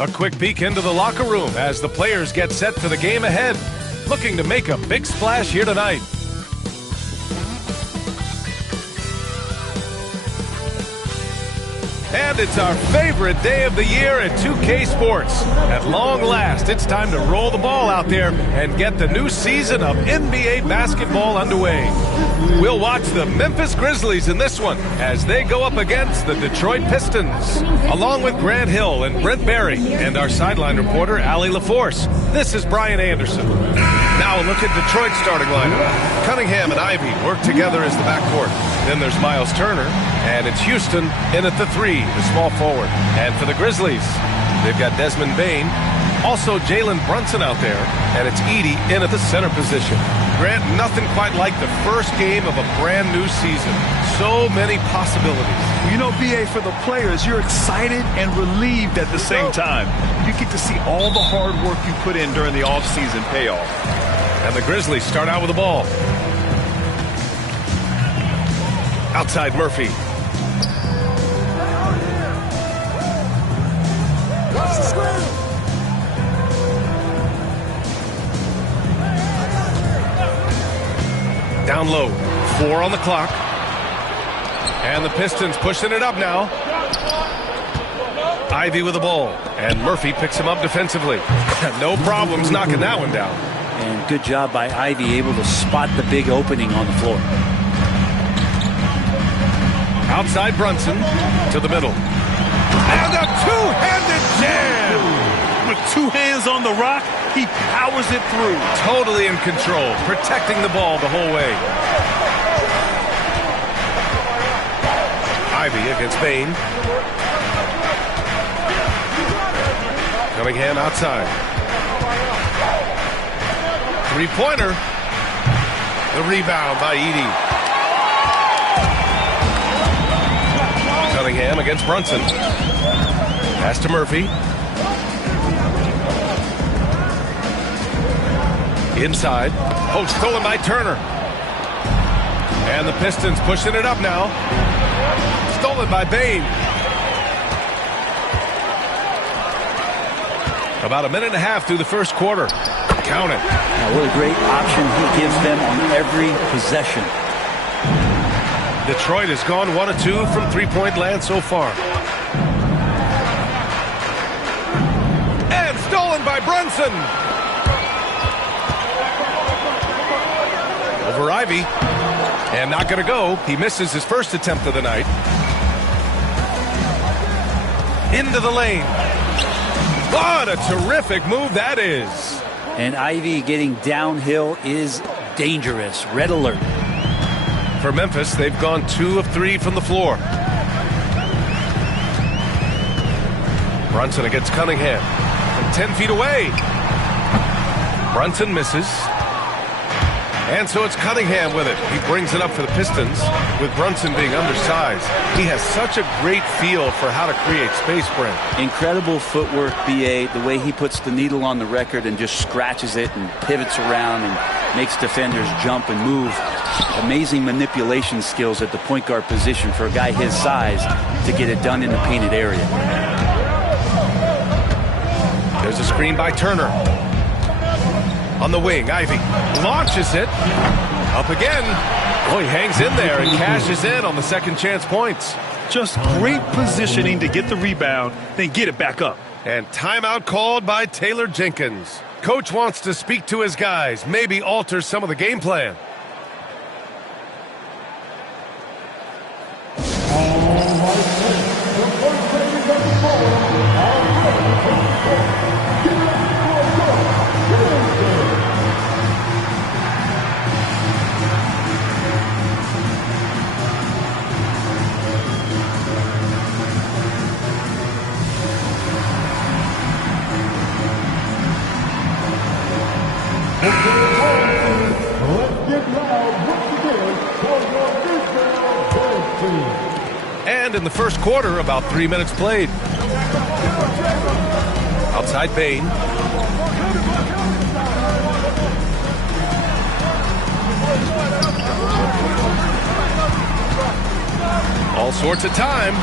A quick peek into the locker room as the players get set for the game ahead, looking to make a big splash here tonight. And it's our favorite day of the year at 2K Sports. At long last, it's time to roll the ball out there and get the new season of NBA basketball underway. We'll watch the Memphis Grizzlies in this one as they go up against the Detroit Pistons. Along with Grant Hill and Brent Barry and our sideline reporter, Allie LaForce, this is Brian Anderson. Now a look at Detroit's starting lineup. Cunningham and Ivy work together as the backcourt. Then there's Miles Turner, and it's Houston in at the 3, the small forward. And for the Grizzlies, they've got Desmond Bane, also Jalen Brunson out there, and it's Edey in at the center position. Grant, nothing quite like the first game of a brand new season. So many possibilities. You know, BA, for the players, you're excited and relieved at the same time. You get to see all the hard work you put in during the offseason pay off. And the Grizzlies start out with the ball. Outside Murphy. Down low. 4 on the clock. And the Pistons pushing it up now. Ivy with the ball. And Murphy picks him up defensively. No problems knocking that one down. And good job by Ivy, able to spot the big opening on the floor. Outside Brunson to the middle. And a two-handed jam! With 2 hands on the rock, he powers it through. Totally in control, protecting the ball the whole way. Ivy against Bane. Cunningham outside. Three-pointer. The rebound by Edey. Cunningham against Brunson. Pass to Murphy. Inside. Oh, stolen by Turner. And the Pistons pushing it up now. Stolen by Bane. About a minute and a half through the first quarter. Count it. Now, what a great option he gives them on every possession. Detroit has gone 1 of 2 from three-point land so far. And stolen by Brunson. Over Ivy. And not going to go. He misses his first attempt of the night. Into the lane. What a terrific move that is. And Ivy getting downhill is dangerous. Red alert. For Memphis, they've gone 2 of 3 from the floor. Brunson against Cunningham. From 10 feet away. Brunson misses. And so it's Cunningham with it. He brings it up for the Pistons, with Brunson being undersized. He has such a great feel for how to create space, Brent. Incredible footwork, BA. The way he puts the needle on the record and just scratches it and pivots around and makes defenders jump and move. Amazing manipulation skills at the point guard position for a guy his size to get it done in the painted area. There's a screen by Turner. On the wing, Ivy launches it. Up again. Oh, he hangs in there and cashes in on the second chance points. Just great positioning to get the rebound, then get it back up. And timeout called by Taylor Jenkins. Coach wants to speak to his guys, maybe alter some of the game plan. And in the first quarter, about 3 minutes played. Outside Bane. All sorts of time.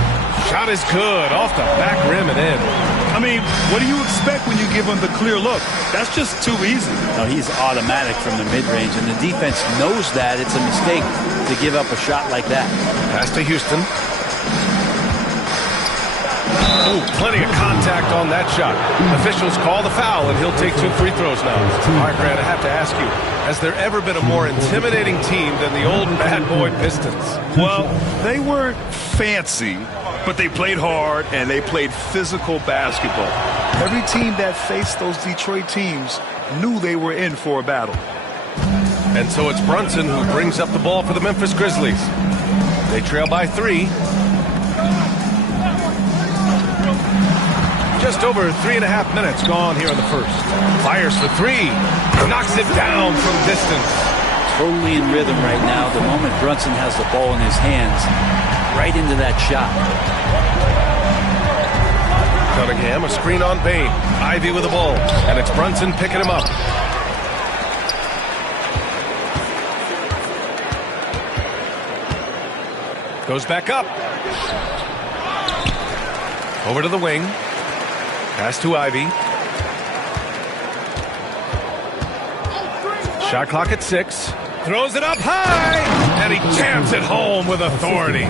Shot is good. Off the back rim and in. I mean, what do you expect when you give him the clear look? That's just too easy. No, he's automatic from the mid-range, and the defense knows that it's a mistake to give up a shot like that. Pass to Houston. Oh, plenty of contact on that shot. Officials call the foul, and he'll take 2 free throws now. All right, Grant, I have to ask you, has there ever been a more intimidating team than the old bad boy Pistons? Well, they weren't fancy, but they played hard, and they played physical basketball. Every team that faced those Detroit teams knew they were in for a battle. And so it's Brunson who brings up the ball for the Memphis Grizzlies. They trail by 3. Just over 3.5 minutes gone here in the first. Fires for 3. Knocks it down from distance. Totally in rhythm right now. The moment Brunson has the ball in his hands, right into that shot. Cunningham, a screen on Bain. Ivy with the ball, and it's Brunson picking him up. Goes back up. Over to the wing. Pass to Ivy. Shot clock at 6. Throws it up high, and he jams it home with authority.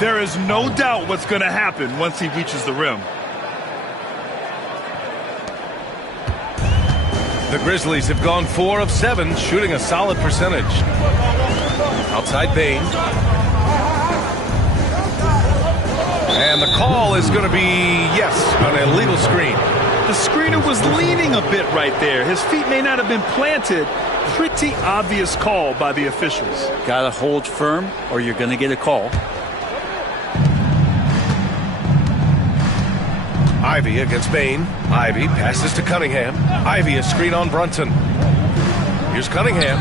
There is no doubt what's going to happen once he reaches the rim. The Grizzlies have gone 4 of 7, shooting a solid percentage. Outside Bain. And the call is going to be, yes, an illegal screen. The screener was leaning a bit right there. His feet may not have been planted. Pretty obvious call by the officials. Got to hold firm or you're going to get a call. Ivy against Bain. Ivy passes to Cunningham. Ivy a screen on Brunson. Here's Cunningham.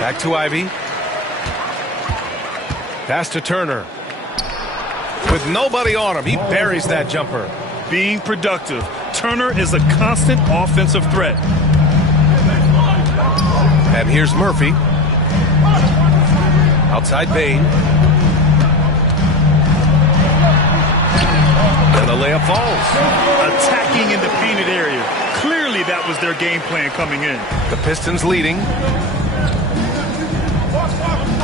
Back to Ivy. Pass to Turner. With nobody on him, he buries that jumper. Being productive. Turner is a constant offensive threat. And here's Murphy. Outside Bain. And the layup falls. Attacking in the painted area. Clearly that was their game plan coming in. The Pistons leading.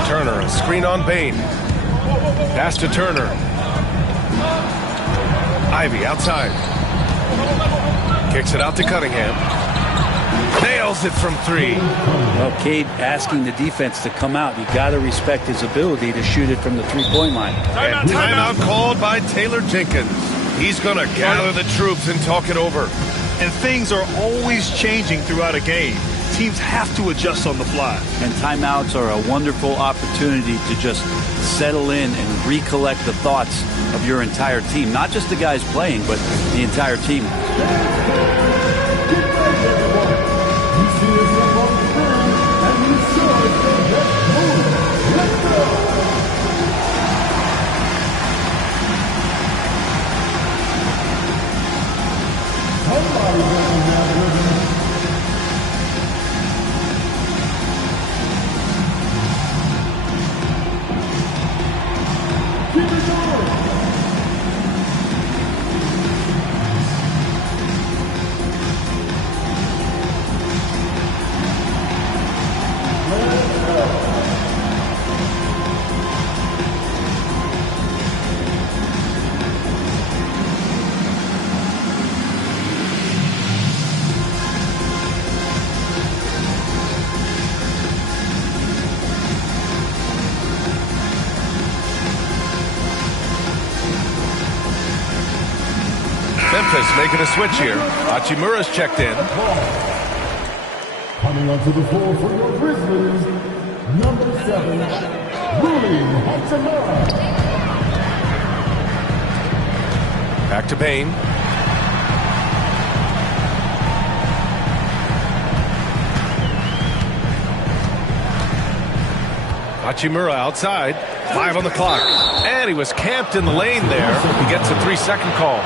Turner, a screen on Bain. Pass to Turner. Ivy outside. Kicks it out to Cunningham. Nails it from 3. Well, Cade asking the defense to come out. You got to respect his ability to shoot it from the three-point line. And timeout called by Taylor Jenkins. He's going to gather the troops and talk it over. And things are always changing throughout a game. Teams have to adjust on the fly. And timeouts are a wonderful opportunity to just settle in and recollect the thoughts of your entire team. Not just the guys playing, but the entire team. Memphis making a switch here. Hachimura's checked in. Coming onto the floor for your Grizzlies, number 7, Rui Hachimura. Back to Bain. Hachimura outside. 5 on the clock. And he was camped in the lane there. He gets a 3-second call.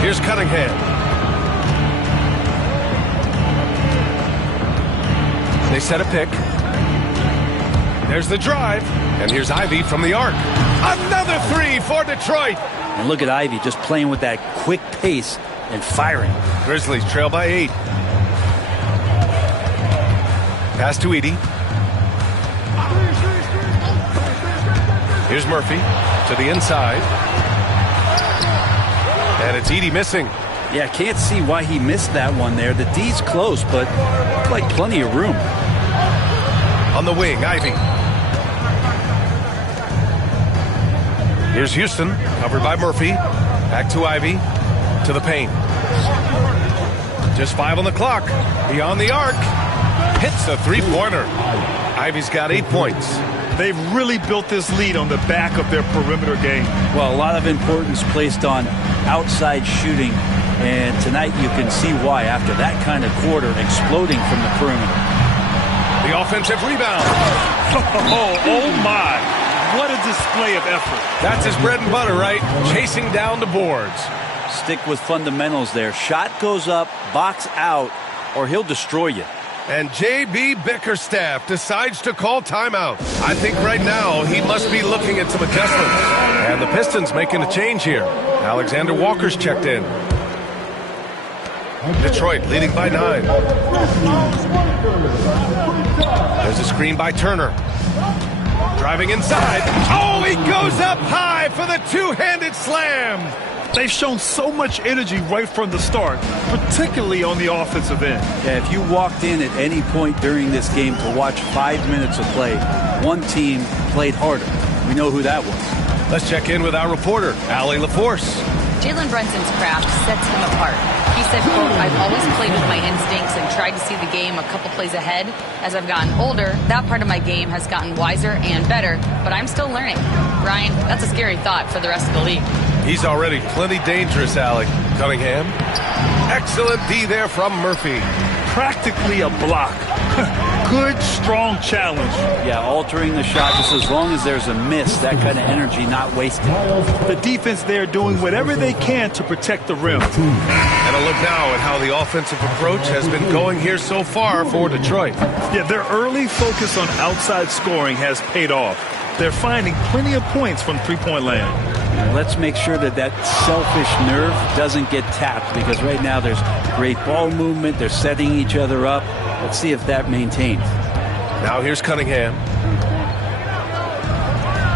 Here's Cunningham. They set a pick. There's the drive, and here's Ivy from the arc. Another three for Detroit. And look at Ivy just playing with that quick pace and firing. Grizzlies trail by 8. Pass to Edey. Here's Murphy to the inside. And it's Edey missing. Yeah, can't see why he missed that one there. The D's close, but like plenty of room. On the wing, Ivy. Here's Houston, covered by Murphy. Back to Ivy, to the paint. Just 5 on the clock. Beyond the arc. Hits the three-pointer. Ivy's got 8 points. They've really built this lead on the back of their perimeter game. Well, a lot of importance placed on outside shooting. And tonight you can see why after that kind of quarter exploding from the perimeter. The offensive rebound. Oh my. What a display of effort. That's his bread and butter, right? Chasing down the boards. Stick with fundamentals there. Shot goes up, box out, or he'll destroy you. And J.B. Bickerstaff decides to call timeout. I think right now he must be looking at some adjustments. And the Pistons making a change here. Alexander Walker's checked in. Detroit leading by 9. There's a screen by Turner. Driving inside. Oh, he goes up high for the two-handed slam. They've shown so much energy right from the start, particularly on the offensive end. Yeah, if you walked in at any point during this game to watch 5 minutes of play, one team played harder. We know who that was. Let's check in with our reporter, Allie LaForce. Jalen Brunson's craft sets him apart. He said, quote, "I've always played with my instincts and tried to see the game a couple plays ahead. As I've gotten older, that part of my game has gotten wiser and better, but I'm still learning." Ryan, that's a scary thought for the rest of the league. He's already plenty dangerous, Allie. Cunningham. Excellent D there from Murphy. Practically a block. Good, strong challenge. Yeah, altering the shot just as long as there's a miss, that kind of energy not wasted. The defense there doing whatever they can to protect the rim. And a look now at how the offensive approach has been going here so far for Detroit. Yeah, their early focus on outside scoring has paid off. They're finding plenty of points from three-point land. Let's make sure that that selfish nerve doesn't get tapped, because right now there's great ball movement. They're setting each other up. Let's see if that maintains. Now here's Cunningham.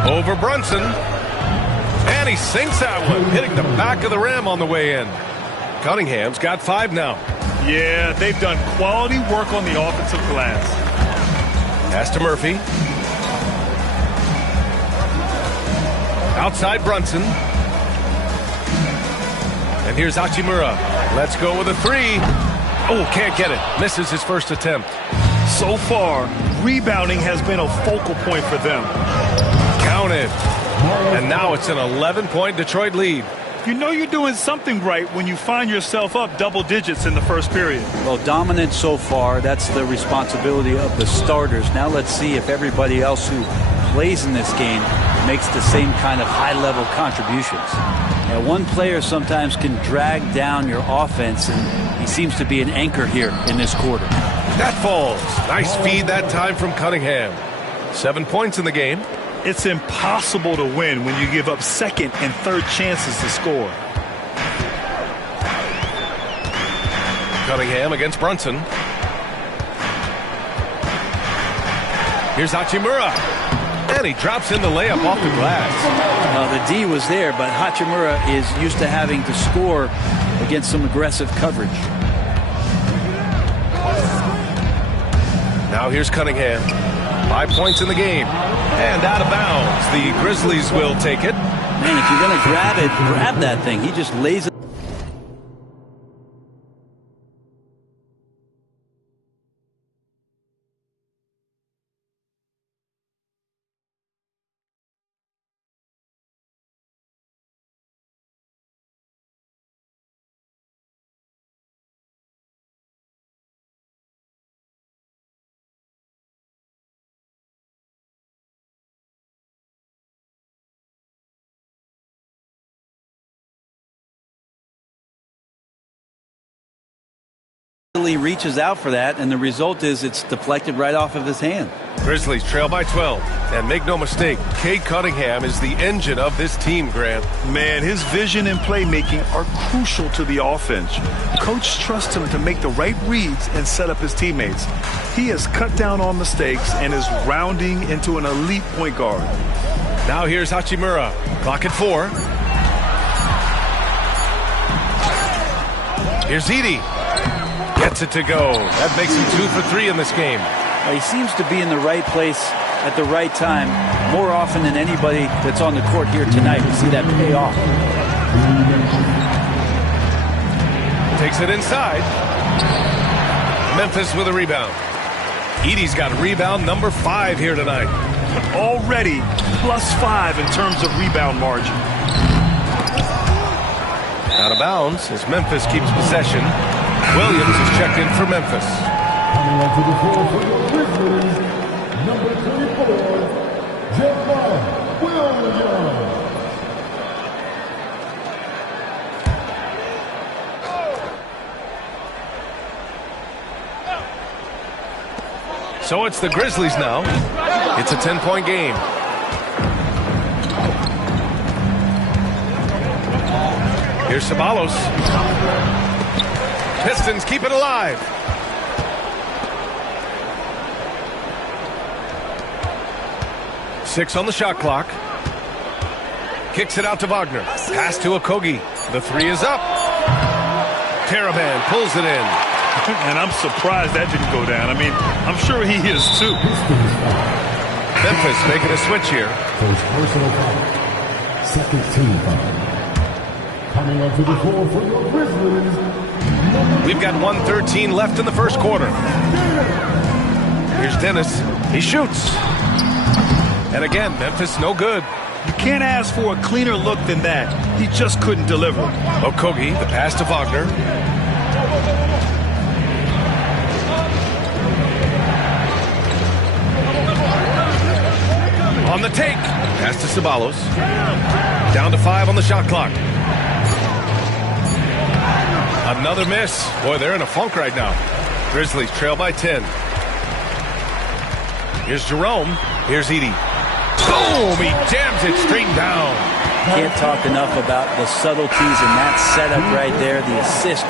Over Brunson. And he sinks that one, hitting the back of the rim on the way in. Cunningham's got 5 now. Yeah, they've done quality work on the offensive glass. Pass to Murphy. Outside Brunson. And here's Hachimura. Let's go with a 3. Oh, can't get it. Misses his first attempt. So far, rebounding has been a focal point for them. Counted. And now it's an 11-point Detroit lead. You know you're doing something right when you find yourself up double digits in the first period. Well, dominant so far. That's the responsibility of the starters. Now let's see if everybody else who plays in this game makes the same kind of high-level contributions. Now, one player sometimes can drag down your offense, and he seems to be an anchor here in this quarter. That falls. Nice feed that time from Cunningham. 7 points in the game. It's impossible to win when you give up second and third chances to score. Cunningham against Brunson. Here's Hachimura. And he drops in the layup off the glass. The D was there, but Hachimura is used to having to score against some aggressive coverage. Now here's Cunningham. 5 points in the game. And out of bounds. The Grizzlies will take it. Man, if you're going to grab it, grab that thing. He just lays it. Reaches out for that, and the result is it's deflected right off of his hand. Grizzlies trail by 12. And make no mistake, Cade Cunningham is the engine of this team, Grant. Man, his vision and playmaking are crucial to the offense. Coach trusts him to make the right reads and set up his teammates. He has cut down on mistakes and is rounding into an elite point guard. Now here's Hachimura. Clock at 4. Here's Edey. Gets it to go. That makes him 2 for 3 in this game. He seems to be in the right place at the right time more often than anybody that's on the court here tonight. We see that pay off. Takes it inside. Memphis with a rebound. Edey's got rebound number 5 here tonight. Already +5 in terms of rebound margin. Out of bounds as Memphis keeps possession. Williams is checked in for Memphis. Coming onto the floor for the Grizzlies, number 24, Jeremiah Williams. So it's the Grizzlies now. It's a 10-point game. Here's Ceballos. Pistons keep it alive. Six on the shot clock. Kicks it out to Wagner. Pass to Okogie. The 3 is up. Caravan pulls it in. And I'm surprised that didn't go down. I mean, I'm sure he is too. Memphis making a switch here. First personal foul. Second team foul. Coming onto the floor for the Grizzlies. We've got 1:13 left in the first quarter. Here's Dennis. He shoots. And again, Memphis no good. You can't ask for a cleaner look than that. He just couldn't deliver. Okogie, the pass to Wagner. On the take. Pass to Ceballos. Down to 5 on the shot clock. Another miss. Boy, they're in a funk right now. Grizzlies trail by 10. Here's Jerome. Here's Edey. Boom! He jams it straight down. Can't talk enough about the subtleties in that setup right there. The assist,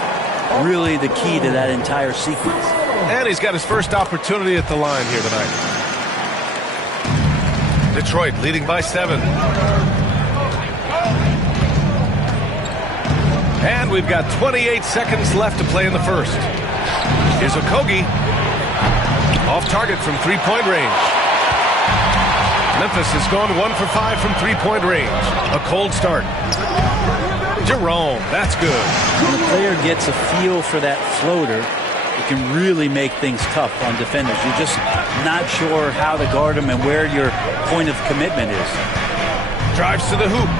really the key to that entire sequence. And he's got his first opportunity at the line here tonight. Detroit leading by 7. And we've got 28 seconds left to play in the first. Here's Okogie. Off target from 3-point range. Memphis has gone 1 for 5 from 3-point range. A cold start. Jerome, that's good. When the player gets a feel for that floater, it can really make things tough on defenders. You're just not sure how to guard them and where your point of commitment is. Drives to the hoop.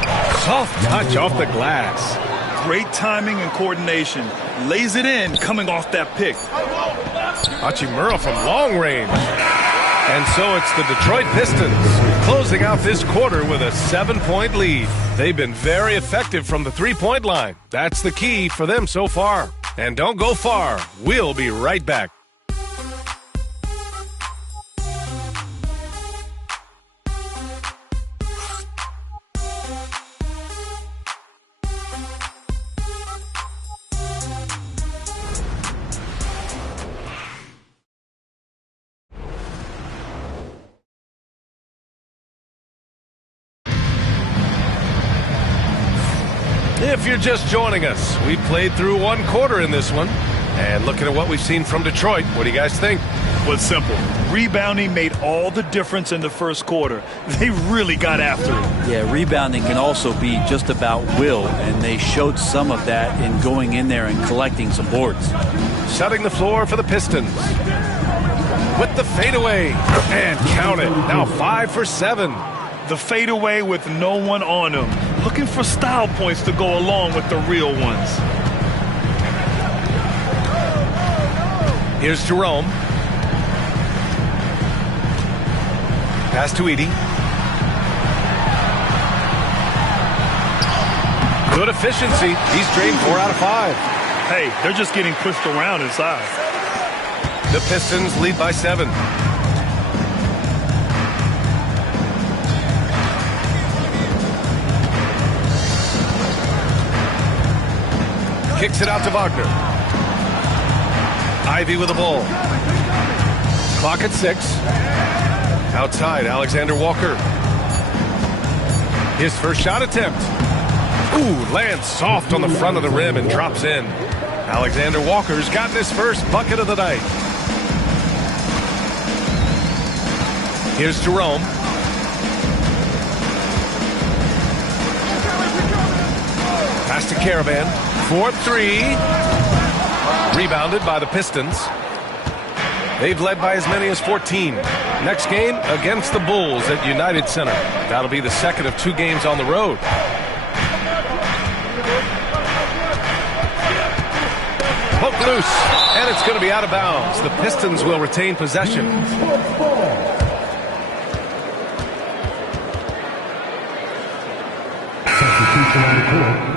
Soft touch off the glass. Great timing and coordination. Lays it in coming off that pick. Hachimura from long range. And so it's the Detroit Pistons closing out this quarter with a 7-point lead. They've been very effective from the 3-point line. That's the key for them so far. And don't go far. We'll be right back. If you're just joining us, we played through 1 quarter in this one. And looking at what we've seen from Detroit, what do you guys think? Well, it's simple. Rebounding made all the difference in the first quarter. They really got after it. Yeah, rebounding can also be just about will, and they showed some of that in going in there and collecting some boards. Setting the floor for the Pistons. With the fadeaway. And count it. Now 5 for 7. The fadeaway with no one on him. Looking for style points to go along with the real ones. Here's Jerome. Pass to Edey. Good efficiency. He's drained 4 out of 5. Hey, they're just getting pushed around inside. The Pistons lead by 7. Kicks it out to Wagner. Ivy with the ball. Clock at 6. Outside, Alexander Walker. His first shot attempt. Ooh, lands soft on the front of the rim and drops in. Alexander Walker's gotten his first bucket of the night. Here's Jerome. Pass to Caravan. 4-3. Rebounded by the Pistons. They've led by as many as 14. Next game against the Bulls at United Center. That'll be the second of 2 games on the road. Poke loose, and it's going to be out of bounds. The Pistons will retain possession. Substitution on the court.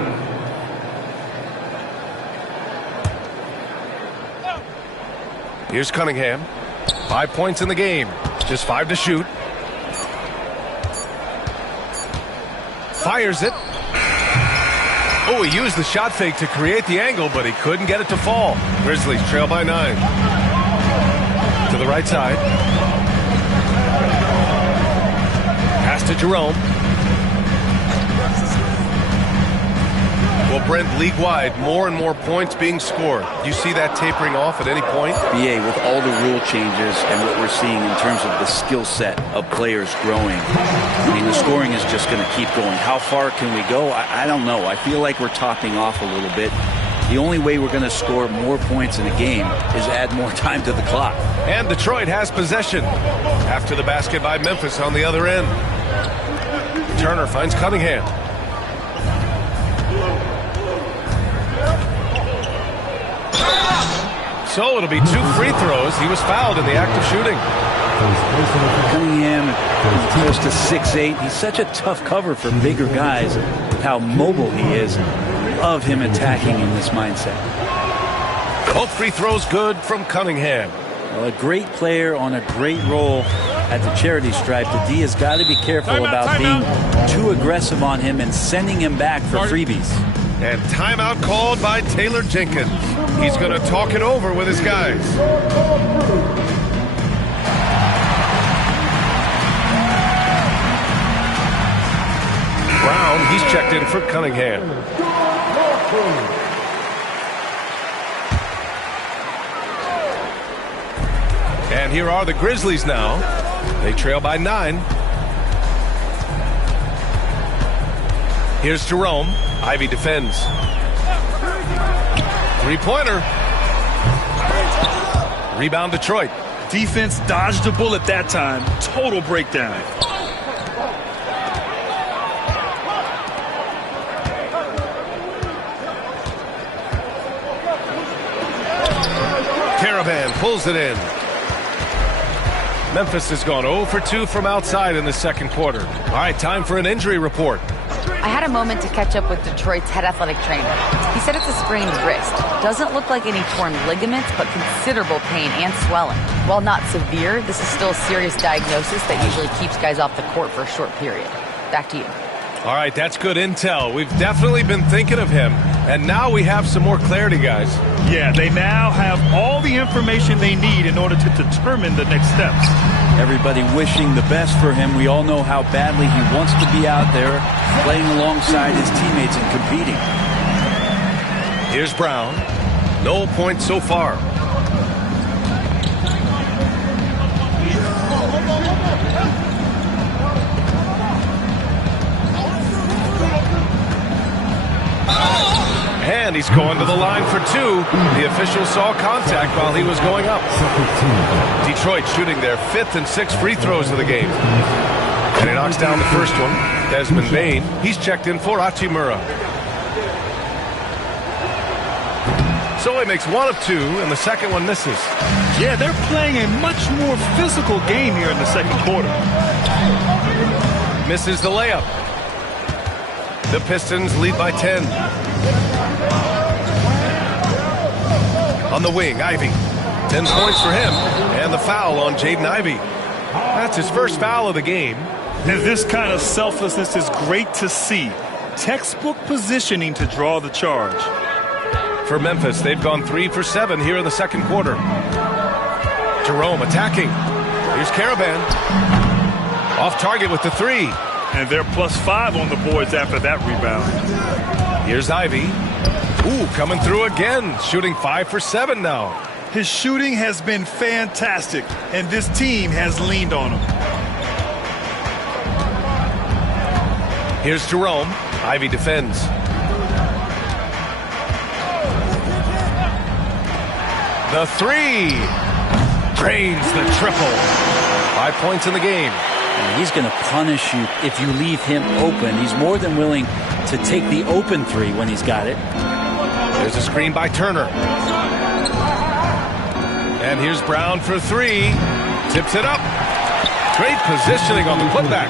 Here's Cunningham. 5 points in the game. Just 5 to shoot. Fires it. Oh, he used the shot fake to create the angle, but he couldn't get it to fall. Grizzlies trail by 9. To the right side. Pass to Jerome. Well, Brent, league-wide, more and more points being scored. You see that tapering off at any point? BA, with all the rule changes and what we're seeing in terms of the skill set of players growing, I mean, the scoring is just going to keep going. How far can we go? I don't know. I feel like we're topping off a little bit. The only way we're going to score more points in a game is add more time to the clock. And Detroit has possession after the basket by Memphis on the other end. Turner finds Cunningham. So it'll be 2 free throws. He was fouled in the act of shooting. Cunningham is close to 6'8". He's such a tough cover for bigger guys. How mobile he is. Love him attacking in this mindset. Both free throws good from Cunningham. Well, a great player on a great role at the charity stripe. The D has got to be careful about being too aggressive on him and sending him back for freebies. And timeout called by Taylor Jenkins. He's going to talk it over with his guys. Brown, he's checked in for Cunningham. And here are the Grizzlies now. They trail by 9. Here's Jerome. Ivy defends. Three-pointer. Rebound Detroit. Defense dodged a bullet that time. Total breakdown. Caravan pulls it in. Memphis has gone 0 for 2 from outside in the second quarter. All right, time for an injury report. I had a moment to catch up with Detroit's head athletic trainer. He said it's a sprained wrist. Doesn't look like any torn ligaments, but considerable pain and swelling. While not severe, this is still a serious diagnosis that usually keeps guys off the court for a short period. Back to you. All right, that's good intel. We've definitely been thinking of him, and now we have some more clarity, guys. Yeah, they now have all the information they need in order to determine the next steps. Everybody wishing the best for him. We all know how badly he wants to be out there playing alongside his teammates and competing. Here's Brown. No points so far. And he's going to the line for 2. The official saw contact while he was going up. Detroit shooting their 5th and 6th free throws of the game. And he knocks down the first one. Desmond Bain, he's checked in for Hachimura. So he makes 1 of 2, and the second one misses. Yeah, they're playing a much more physical game here in the second quarter. Misses the layup. The Pistons lead by 10. On the wing, Ivy. 10 points for him, and the foul on Jaden Ivey. That's his first foul of the game. And this kind of selflessness is great to see. Textbook positioning to draw the charge. For Memphis, they've gone 3 for 7 here in the second quarter. Jerome attacking. Here's Caravan. Off target with the 3. And they're +5 on the boards after that rebound. Here's Ivy. Ooh, coming through again. Shooting 5 for 7 now. His shooting has been fantastic, and this team has leaned on him. Here's Jerome. Ivy defends. The 3. Drains the triple. 5 points in the game. And he's going to punish you if you leave him open. He's more than willing to take the open 3 when he's got it. There's a screen by Turner. And here's Brown for 3. Tips it up. Great positioning on the putback.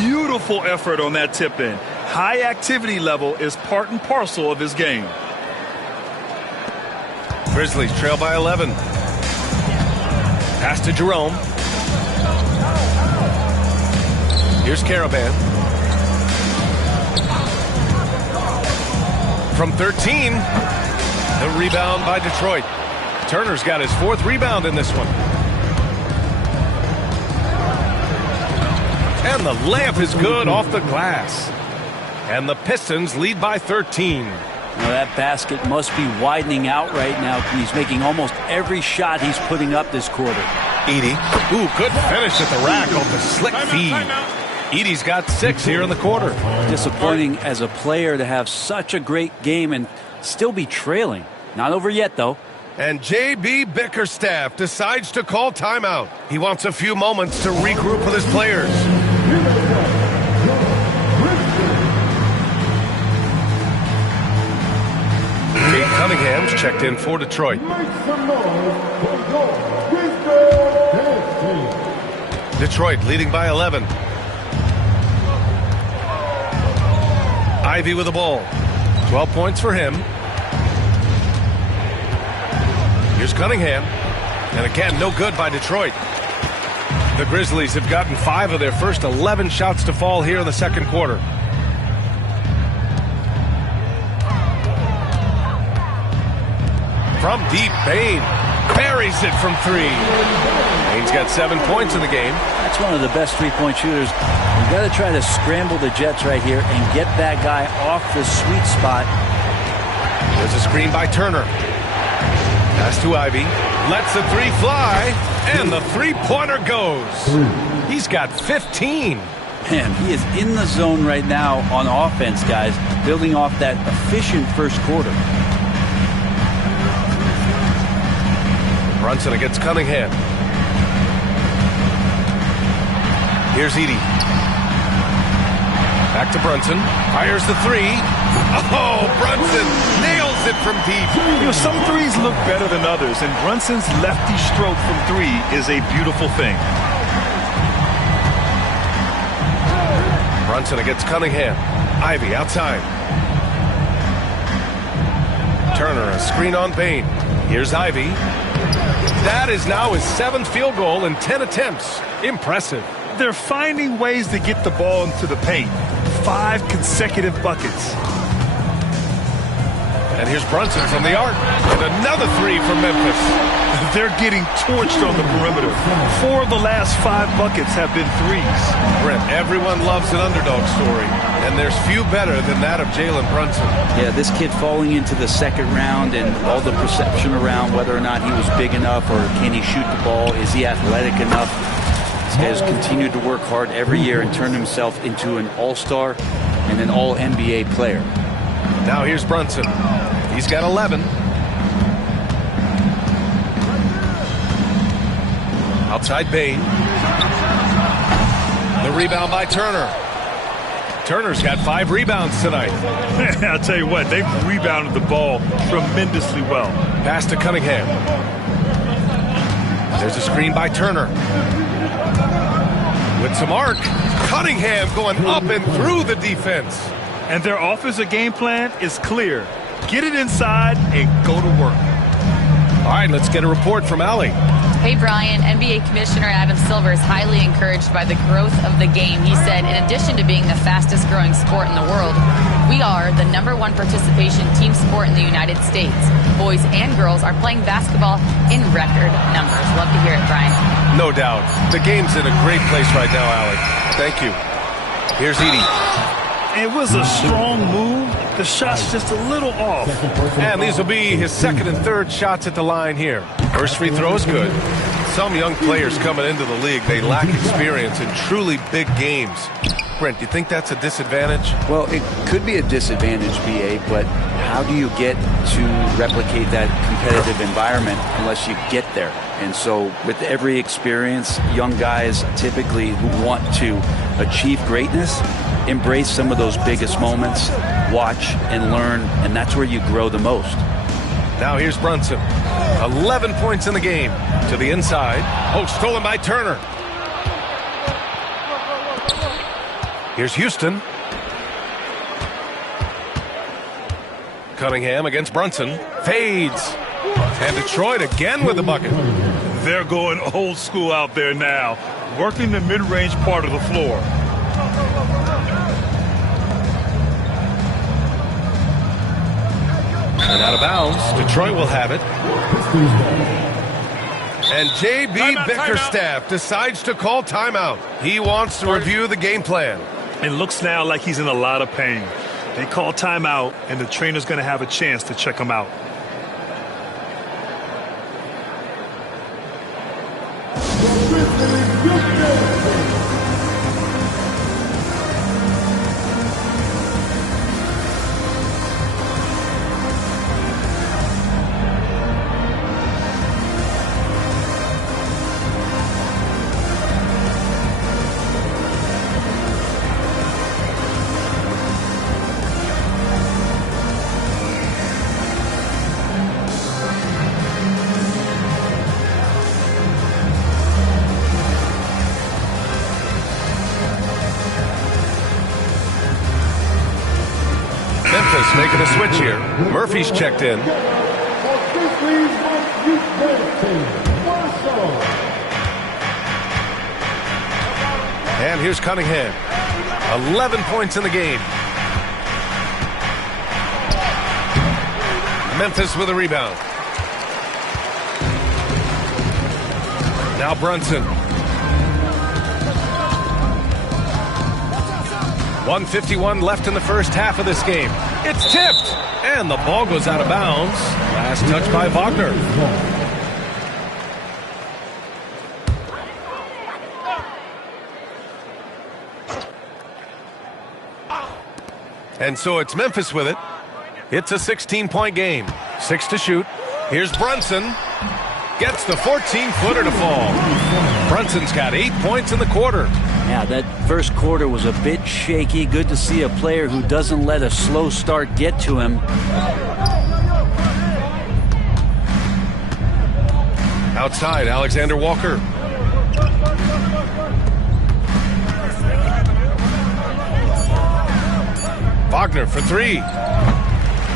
Beautiful effort on that tip-in. High activity level is part and parcel of his game. Grizzlies trail by 11. Pass to Jerome. Here's Caravan. From 13. The rebound by Detroit. Turner's got his 4th rebound in this one. And the layup is good off the glass. And the Pistons lead by 13. Now that basket must be widening out right now. He's making almost every shot he's putting up this quarter. Edey. Ooh, good finish at the rack off the slick feed. Edey's got 6 here in the quarter. Disappointing as a player to have such a great game and still be trailing. Not over yet, though. And J.B. Bickerstaff decides to call timeout. He wants a few moments to regroup with his players. Kate Cunningham's checked in for Detroit. Detroit leading by 11. Ivy with the ball. 12 points for him. Here's Cunningham. And again, no good by Detroit. The Grizzlies have gotten 5 of their first 11 shots to fall here in the second quarter. From deep, Bain buries it from 3. Bain's got 7 points in the game. That's one of the best three-point shooters. You've got to try to scramble the Jets right here and get that guy off the sweet spot. There's a screen by Turner. Pass to Ivy. Lets the 3 fly. And the three-pointer goes. He's got 15. Man, he is in the zone right now on offense, guys, building off that efficient first quarter. Brunson against Cunningham. Here's Edey. Back to Brunson. Fires the 3. Oh, Brunson nails it from deep. You know, some threes look better than others, and Brunson's lefty stroke from 3 is a beautiful thing. Brunson against Cunningham. Ivy outside. Turner, a screen on Bain. Here's Ivy. That is now his 7th field goal in 10 attempts. Impressive. They're finding ways to get the ball into the paint. 5 consecutive buckets. And here's Brunson from the arc. And another 3 from Memphis. They're getting torched on the perimeter. 4 of the last 5 buckets have been 3s. Brent, everyone loves an underdog story. And there's few better than that of Jalen Brunson. Yeah, this kid falling into the second round and all the perception around whether or not he was big enough or can he shoot the ball, is he athletic enough? This guy has continued to work hard every year and turned himself into an all-star and an all-NBA player. Now here's Brunson. He's got 11. Outside Bain. The rebound by Turner. Turner's got 5 rebounds tonight. I'll tell you what, they've rebounded the ball tremendously well. Pass to Cunningham. There's a screen by Turner. With some arc, Cunningham going up and through the defense. And their offensive game plan is clear. Get it inside and go to work. All right, let's get a report from Allie. Hey, Brian. NBA Commissioner Adam Silver is highly encouraged by the growth of the game. He said, in addition to being the fastest growing sport in the world, We are the #1 participation team sport in the United States. Boys and girls are playing basketball in record numbers. Love to hear it, Brian. No doubt. The game's in a great place right now, Alec. Thank you. Here's Edie. It was a strong move. The shot's just a little off. And these will be his second and third shots at the line here. First free throw is good. Some young players coming into the league, they lack experience in truly big games. Brent, do you think that's a disadvantage? Well, it could be a disadvantage, BA, but how do you get to replicate that competitive environment unless you get there? And so with every experience, young guys typically who want to achieve greatness, embrace some of those biggest moments, watch and learn, and that's where you grow the most. Now here's Brunson. 11 points in the game. To the inside. Oh, stolen by Turner. Here's Houston. Cunningham against Brunson. Fades. And Detroit again with the bucket. They're going old school out there now, working the mid-range part of the floor. And out of bounds. Detroit will have it. And J.B. Bickerstaff decides to call timeout. He wants to review the game plan. It looks now like he's in a lot of pain. They call timeout, and the trainer's going to have a chance to check him out. Memphis making a switch here. Murphy's checked in. And here's Cunningham. 11 points in the game. Memphis with a rebound. Now Brunson. 1:51 left in the first half of this game. It's tipped, and the ball goes out of bounds. Last touch by Wagner. And so it's Memphis with it. It's a 16-point game. 6 to shoot. Here's Brunson. Gets the 14-footer to fall. Brunson's got 8 points in the quarter. Yeah, that first quarter was a bit shaky. Good to see a player who doesn't let a slow start get to him. Outside, Alexander Walker. Wagner for three.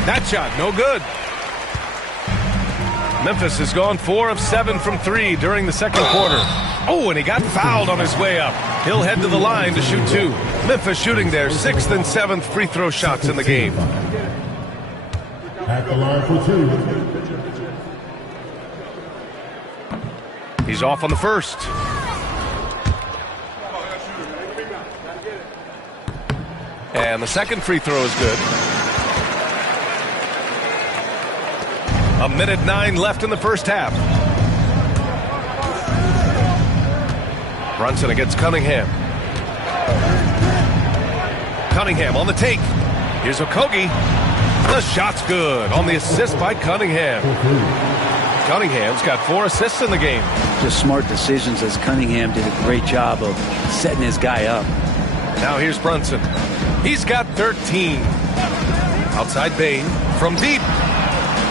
That shot, no good. Memphis has gone 4 of 7 from 3 during the second quarter. Oh, and he got fouled on his way up. He'll head to the line to shoot 2. Memphis shooting their 6th and 7th free throw shots in the game. At the line for 2. He's off on the first. And the second free throw is good. 1:09 left in the first half. Brunson against Cunningham. Cunningham on the take. Here's Okogie. The shot's good on the assist by Cunningham. Cunningham's got 4 assists in the game. Just smart decisions, as Cunningham did a great job of setting his guy up. Now here's Brunson. He's got 13. Outside Bain from deep.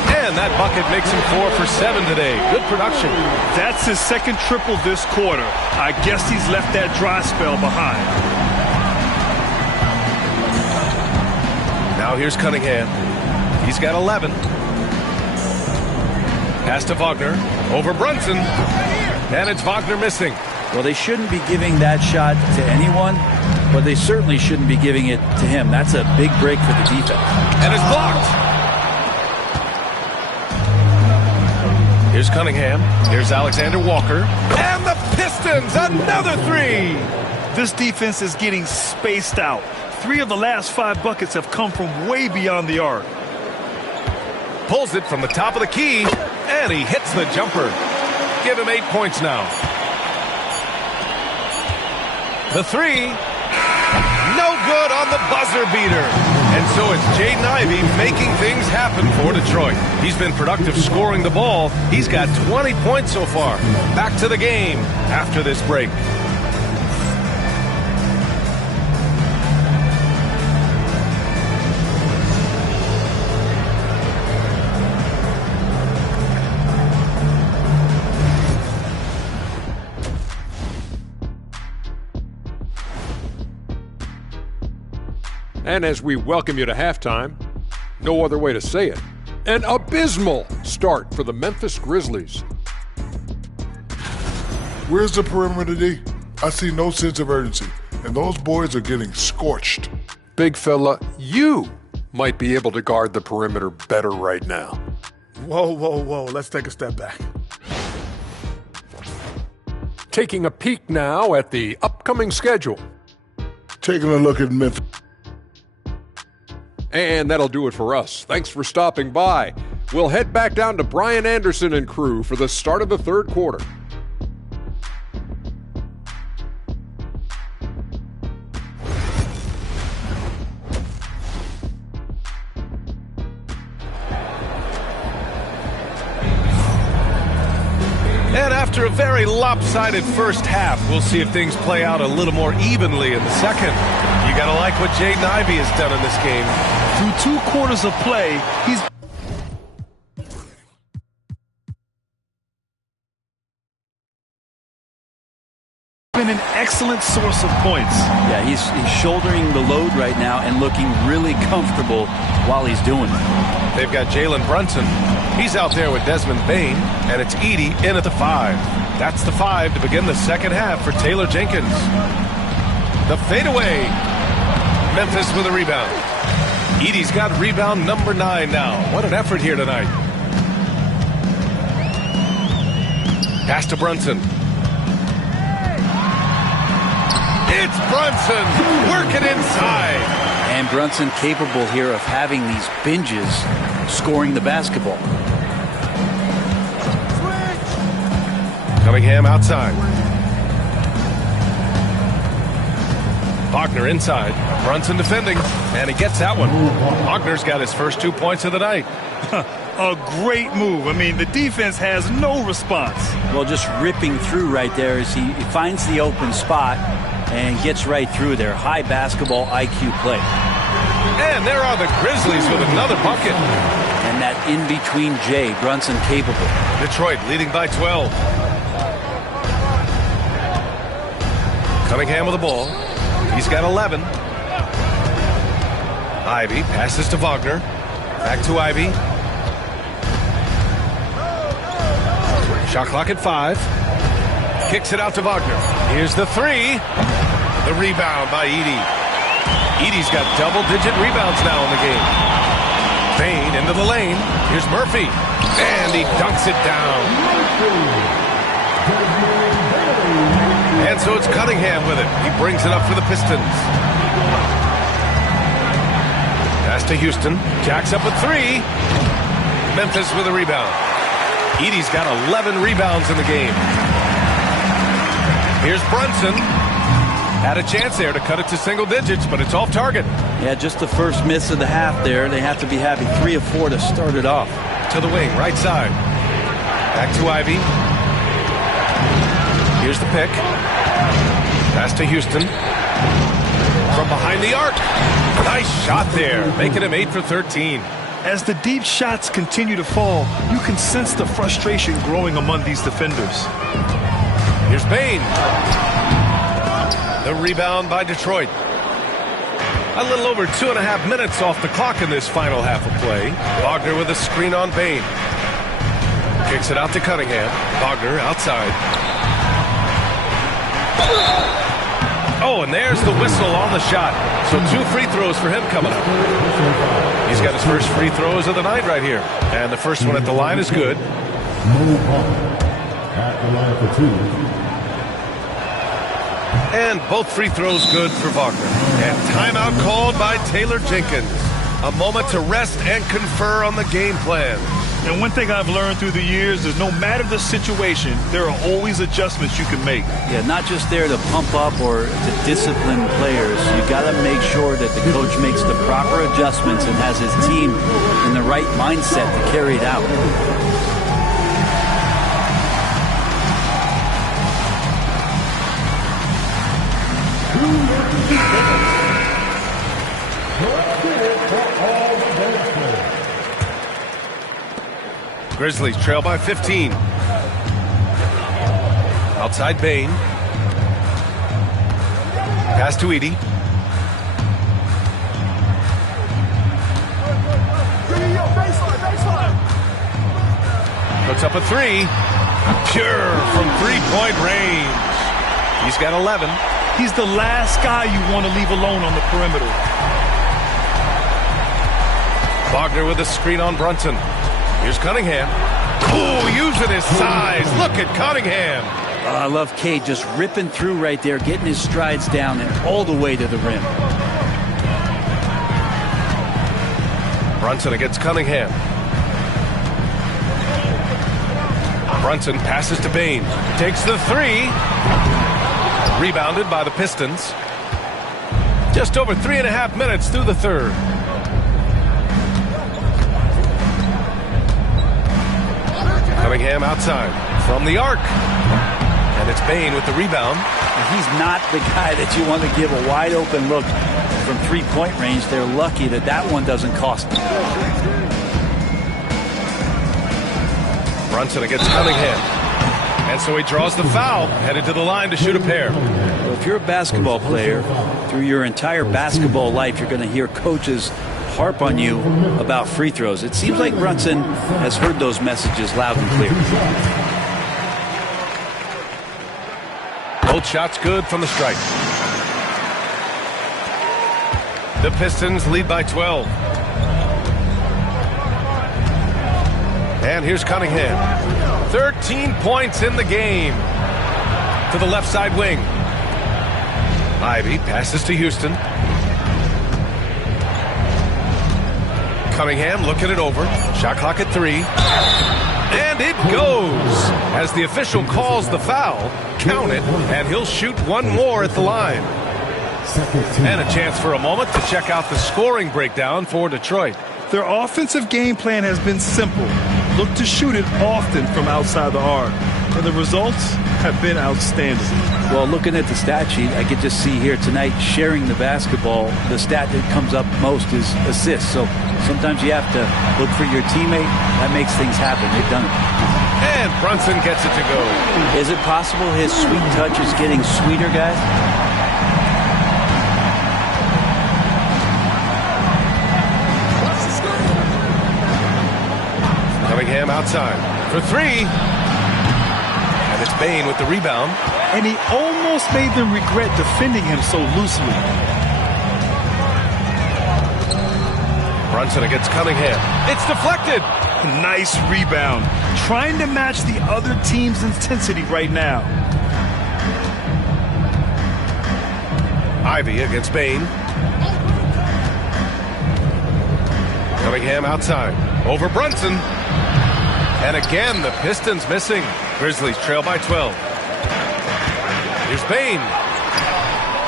And that bucket makes him 4 for 7 today. Good production. That's his second triple this quarter. I guess he's left that dry spell behind. Now here's Cunningham. He's got 11. Pass to Wagner. Over Brunson. And it's Wagner missing. Well, they shouldn't be giving that shot to anyone, but they certainly shouldn't be giving it to him. That's a big break for the defense. And it's blocked. Here's Cunningham. Here's Alexander Walker. And the Pistons, another three. This defense is getting spaced out. 3 of the last 5 buckets have come from way beyond the arc. Pulls it from the top of the key, and he hits the jumper. Give him 8 points now. The three, no good on the buzzer beater. And so it's Jaden Ivey making things happen for Detroit. He's been productive scoring the ball. He's got 20 points so far. Back to the game after this break. And as we welcome you to halftime, no other way to say it, an abysmal start for the Memphis Grizzlies. Where's the perimeter, D? I see no sense of urgency, and those boys are getting scorched. Big fella, you might be able to guard the perimeter better right now. Whoa, whoa, whoa. Let's take a step back. Taking a peek now at the upcoming schedule. Taking a look at Memphis. And that'll do it for us. Thanks for stopping by. We'll head back down to Brian Anderson and crew for the start of the third quarter. And after a very lopsided first half, we'll see if things play out a little more evenly in the second. You got to like what Jaden Ivey has done in this game. Through 2 quarters of play, he's been an excellent source of points. Yeah, he's shouldering the load right now and looking really comfortable while he's doing it. They've got Jalen Brunson. He's out there with Desmond Bane, and it's Edey in at the 5. That's the 5 to begin the second half for Taylor Jenkins. The fadeaway. Memphis with a rebound. Edey's got rebound number 9 now. What an effort here tonight. Pass to Brunson. It's Brunson working inside. And Brunson capable here of having these binges scoring the basketball. Cunningham outside. Wagner inside. Brunson defending. And he gets that one. Wagner's got his first 2 points of the night. A great move. I mean, the defense has no response. Well, just ripping through right there as he finds the open spot and gets right through there. High basketball IQ play. And there are the Grizzlies with another bucket. And that in-between J, Brunson capable. Detroit leading by 12. Cunningham with the ball. He's got 11. Ivey passes to Wagner. Back to Ivey. Shot clock at 5. Kicks it out to Wagner. Here's the 3. The rebound by Edey. Edey's got double-digit rebounds now in the game. Bane into the lane. Here's Murphy. And he dunks it down. And so it's Cunningham with it. He brings it up for the Pistons. Pass to Houston. Jacks up at 3. Memphis with a rebound. Edey's got 11 rebounds in the game. Here's Brunson. Had a chance there to cut it to single digits, but it's off target. Yeah, just the first miss of the half there. They have to be happy. 3 of 4 to start it off. To the wing, right side. Back to Ivey. Here's the pick. Pass to Houston. From behind the arc. Nice shot there, making him 8 for 13. As the deep shots continue to fall, you can sense the frustration growing among these defenders. Here's Bane. The rebound by Detroit. A little over 2.5 minutes off the clock in this final half of play. Wagner with a screen on Bane. Kicks it out to Cunningham. Wagner outside. Oh, and there's the whistle on the shot. So 2 free throws for him coming up. He's got his first free throws of the night right here. And the first one at the line is good. At the line for 2. And both free throws good for Wagner. And timeout called by Taylor Jenkins. A moment to rest and confer on the game plan. And one thing I've learned through the years is no matter the situation, there are always adjustments you can make. Yeah, not just there to pump up or to discipline players. You got to make sure that the coach makes the proper adjustments and has his team in the right mindset to carry it out. Grizzlies trail by 15. Outside Bain. Pass to Edey. Puts up a 3. Pure from 3-point range. He's got 11. He's the last guy you want to leave alone on the perimeter. Wagner with a screen on Brunson. Here's Cunningham. Oh, using his size. Look at Cunningham. I love Cade just ripping through right there, getting his strides down and all the way to the rim. Brunson against Cunningham. Brunson passes to Bain. Takes the 3. Rebounded by the Pistons. Just over 3.5 minutes through the third. Cunningham outside from the arc. And it's Bain with the rebound. And he's not the guy that you want to give a wide open look from 3-point range. They're lucky that that one doesn't cost them. Brunson against Cunningham. And so he draws the foul, headed to the line to shoot a pair. Well, if you're a basketball player, through your entire basketball life, you're going to hear coaches harp on you about free throws. It seems like Brunson has heard those messages loud and clear. Both shots good from the stripe. The Pistons lead by 12. And here's Cunningham. 13 points in the game. To the left side wing. Ivy passes to Houston. Cunningham looking it over. Shot clock at 3. And it goes. As the official calls the foul, count it, and he'll shoot one more at the line. And a chance for a moment to check out the scoring breakdown for Detroit. Their offensive game plan has been simple. Look to shoot it often from outside the arc. And the results have been outstanding. Well, looking at the stat sheet, I could just see here tonight sharing the basketball. The stat that comes up most is assists. So sometimes you have to look for your teammate. That makes things happen. They've done it. And Brunson gets it to go. Is it possible his sweet touch is getting sweeter, guys? Cunningham outside for 3. And it's Bain with the rebound. And he almost made them regret defending him so loosely. Brunson against Cunningham. It's deflected. Nice rebound. Trying to match the other team's intensity right now. Ivy against Bain. Cunningham outside. Over Brunson. And again, the Pistons missing. Grizzlies trail by 12. Here's Bain.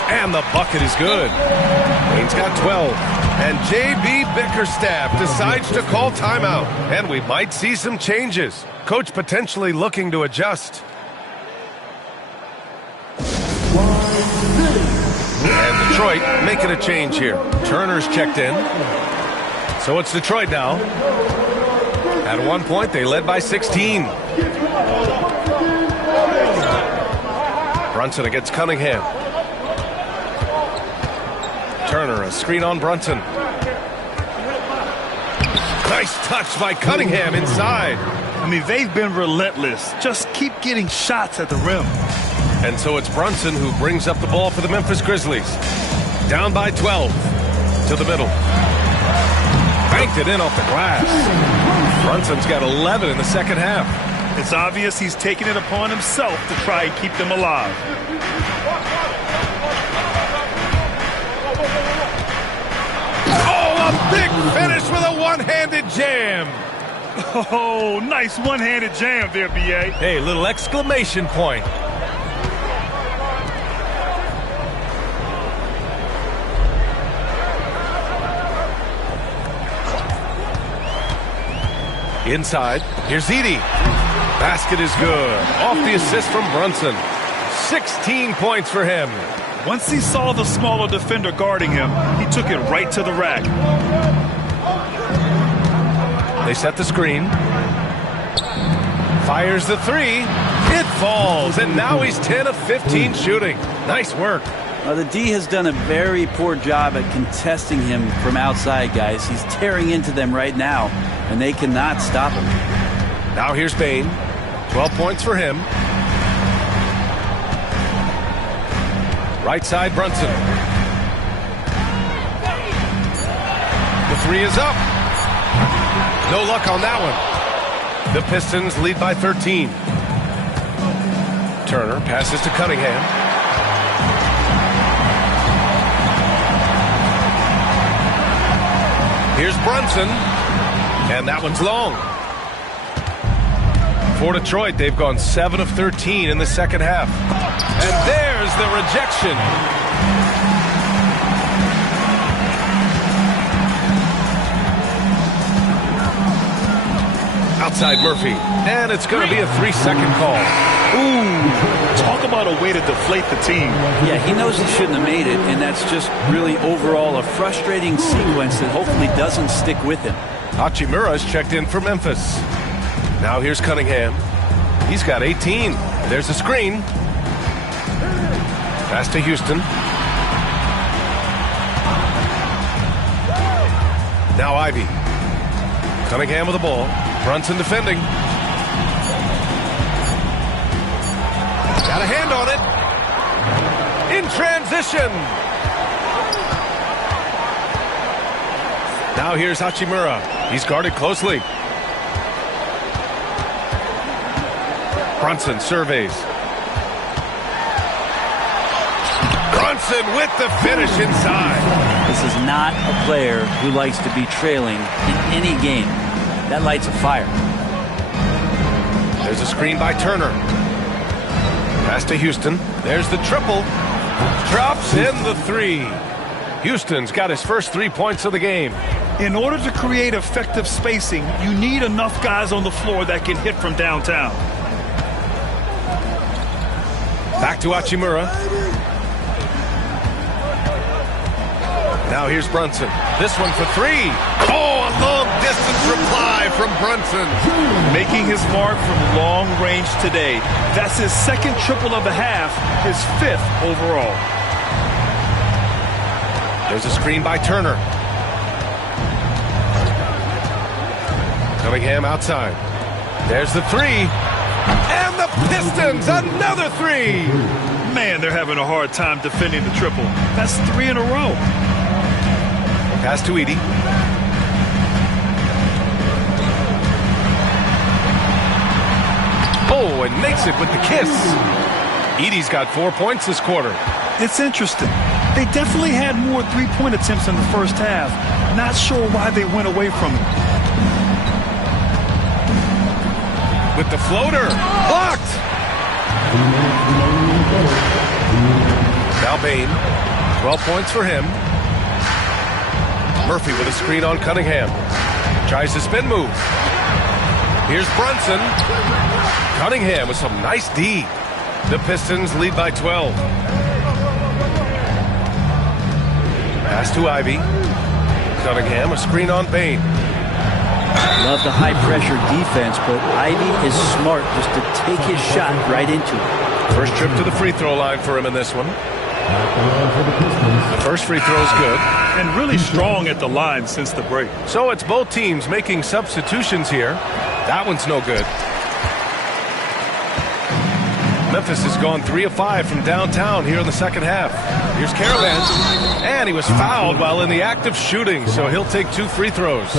And the bucket is good. Bain's got 12. And J.B. Bickerstaff decides to call timeout. And we might see some changes. Coach potentially looking to adjust. And Detroit making a change here. Turner's checked in. So it's Detroit now. At one point, they led by 16. Brunson against Cunningham. Turner, a screen on Brunson. Nice touch by Cunningham inside. I mean, they've been relentless. Just keep getting shots at the rim. And so it's Brunson who brings up the ball for the Memphis Grizzlies. Down by 12 to the middle. Banked it in off the glass. Brunson's got 11 in the second half. It's obvious he's taking it upon himself to try and keep them alive. Oh, a big finish with a one-handed jam. Oh, nice one-handed jam there, B.A. Hey, little exclamation point. Inside, here's Edey. Basket is good. Off the assist from Brunson. 16 points for him. Once he saw the smaller defender guarding him, he took it right to the rack. They set the screen. Fires the three. It falls, and now he's 10 of 15 shooting. Nice work. The D has done a very poor job at contesting him from outside, guys. He's tearing into them right now, and they cannot stop him. Now here's Bain. 12 points for him. Right side, Brunson. The three is up. No luck on that one. The Pistons lead by 13. Turner passes to Cunningham. Here's Brunson. And that one's long. For Detroit, they've gone 7 of 13 in the second half. And there's the rejection. Outside Murphy. And it's going to be a 3-second call. Ooh, talk about a way to deflate the team. Yeah, he knows he shouldn't have made it, and that's just really overall a frustrating sequence that hopefully doesn't stick with him. Hachimura's checked in for Memphis. Now here's Cunningham. He's got 18. There's a screen. Pass to Houston. Now Ivy. Cunningham with the ball. Brunson defending. Got a hand on it. In transition. Now here's Hachimura. He's guarded closely. Brunson surveys. Brunson with the finish inside. This is not a player who likes to be trailing in any game. That lights a fire. There's a screen by Turner. Pass to Houston. There's the triple. Drops in the three. Houston's got his first 3 points of the game. In order to create effective spacing, you need enough guys on the floor that can hit from downtown. Back to Hachimura. Now here's Brunson. This one for three. Oh, a long-distance reply from Brunson. Making his mark from long range today. That's his second triple of the half, his 5th overall. There's a screen by Turner. Cunningham outside. There's the three. And the Pistons, another three. Man, they're having a hard time defending the triple. That's 3 in a row. Pass to Edey. Oh, and makes it with the kiss. Edey's got 4 points this quarter. It's interesting. They definitely had more three-point attempts in the first half. Not sure why they went away from it. With the floater. Blocked. Now Bain. 12 points for him. Murphy with a screen on Cunningham. Tries the spin move. Here's Brunson. Cunningham with some nice D. The Pistons lead by 12. Pass to Ivy. Cunningham, a screen on Bain. Love the high-pressure defense, but Ivy is smart just to take his shot right into it. First trip to the free throw line for him in this one. The first free throw is good. And really strong at the line since the break. So it's both teams making substitutions here. That one's no good. Memphis has gone 3 of 5 from downtown here in the second half. Here's Caravan, and he was fouled while in the act of shooting, so he'll take 2 free throws.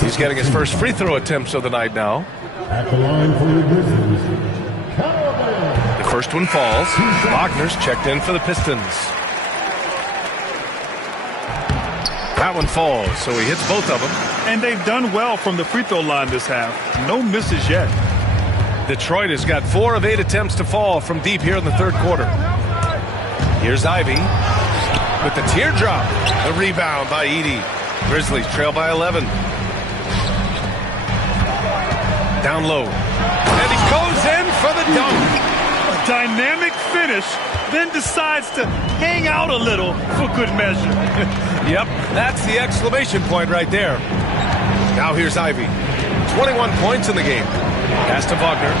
He's getting his first free throw attempts of the night now. At the line for the Grizzlies, Caravan. The first one falls. Wagner's checked in for the Pistons. That one falls, so he hits both of them. And they've done well from the free throw line this half. No misses yet. Detroit has got 4 of 8 attempts to fall from deep here in the third quarter. Here's Ivy with the teardrop. The rebound by Edey. Grizzlies trail by 11. Down low. And he goes in for the dunk. A dynamic finish, then decides to hang out a little for good measure. Yep, that's the exclamation point right there. Now here's Ivy. 21 points in the game. Pass to Wagner.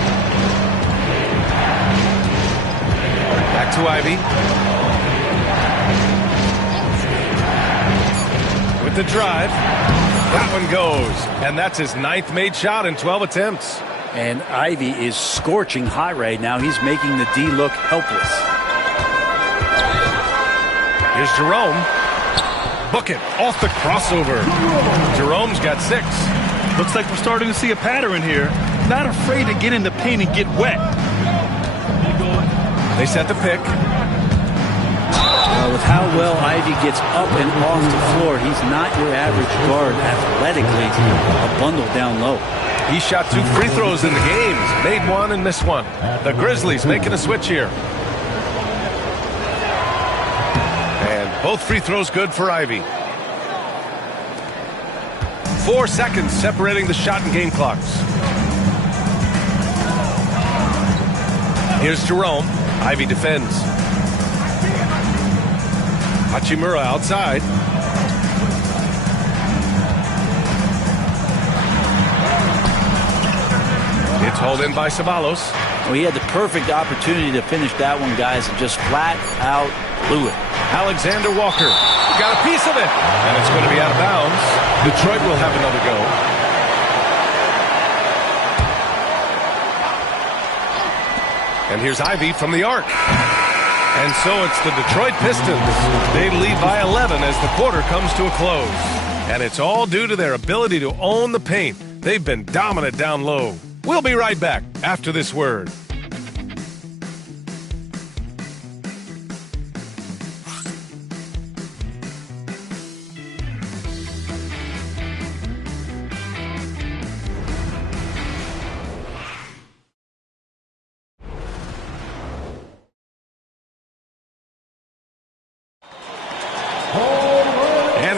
Back to Ivy. With the drive. That one goes. And that's his 9th made shot in 12 attempts. And Ivy is scorching hot right now. He's making the D look helpless. Here's Jerome. Book it off the crossover. Jerome's got 6. Looks like we're starting to see a pattern here. Not afraid to get in the paint and get wet. They set the pick. With how well Ivy gets up and off the floor, he's not your average guard athletically. A bundle down low. He shot 2 free throws in the game. Made 1 and missed 1. The Grizzlies making a switch here. And both free throws good for Ivy. 4 seconds separating the shot and game clocks. Here's Jerome. Ivy defends. Hachimura outside. It's hauled in by Ceballos. Well, he had the perfect opportunity to finish that one, guys, and just flat out blew it. Alexander Walker got a piece of it, and it's going to be out of bounds. Detroit will have another go. And here's Ivy from the arc. And so it's the Detroit Pistons. They lead by 11 as the quarter comes to a close. And it's all due to their ability to own the paint. They've been dominant down low. We'll be right back after this word.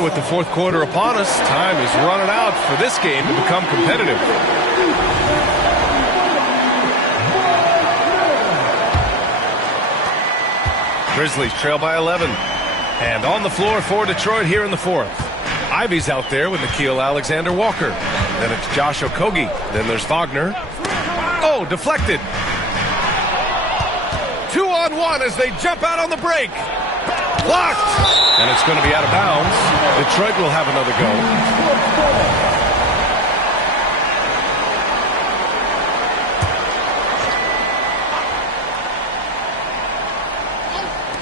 With the fourth quarter upon us, time is running out for this game to become competitive. Grizzlies trail by 11. And on the floor for Detroit here in the fourth. Ivy's out there with Nickeil Alexander-Walker. Then it's Josh Okogie. Then there's Wagner. Oh, deflected. 2-on-1 as they jump out on the break. Blocked. And it's going to be out of bounds. Detroit will have another go.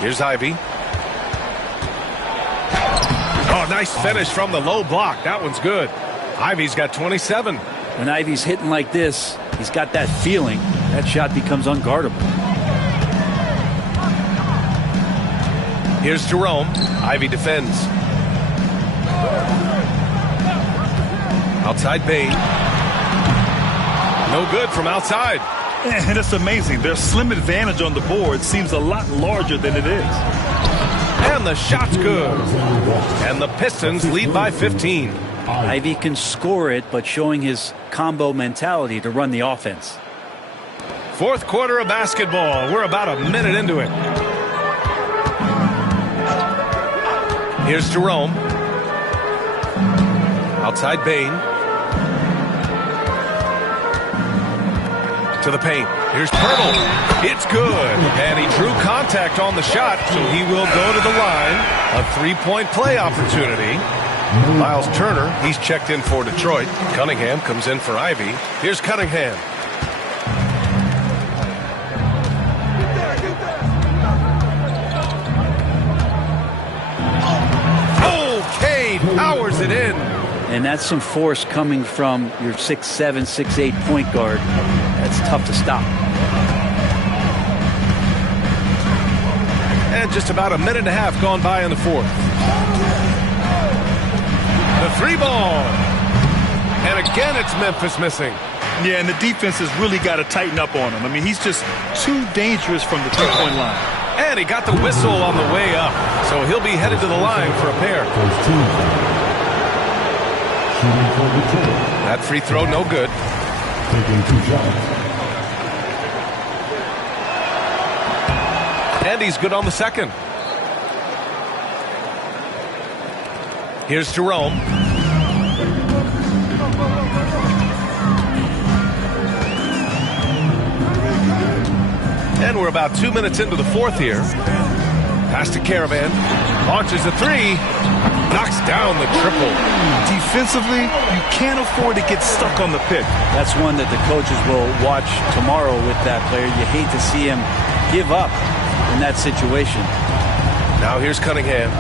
Here's Ivy. Oh, nice finish from the low block. That one's good. Ivy's got 27. When Ivy's hitting like this, he's got that feeling. That shot becomes unguardable. Here's Jerome. Ivy defends. Outside Bain. No good from outside. And it's amazing. Their slim advantage on the board seems a lot larger than it is. And the shot's good. And the Pistons lead by 15. Ivy can score it, but showing his combo mentality to run the offense. Fourth quarter of basketball. We're about a minute into it. Here's Jerome. Outside Bain. To the paint. Here's Pirtle. It's good. And he drew contact on the shot, so he will go to the line. A three-point play opportunity. Miles Turner, he's checked in for Detroit. Cunningham comes in for Ivy. Here's Cunningham. hammers it in. And that's some force coming from your 6'7", 6'8" point guard. That's tough to stop. And just about a minute and a half gone by in the fourth. The three ball. And again, it's Memphis missing. Yeah, and the defense has really got to tighten up on him. I mean, he's just too dangerous from the three-point line. And he got the whistle on the way up. So he'll be headed to the line for a pair. That free throw, no good. Taking 2 shots. And he's good on the second. Here's Jerome. And we're about 2 minutes into the fourth here. Pass to Caravan. Launches a three. Knocks down the triple. Defensively, you can't afford to get stuck on the pick. That's one that the coaches will watch tomorrow with that player. You hate to see him give up in that situation. Now here's Cunningham.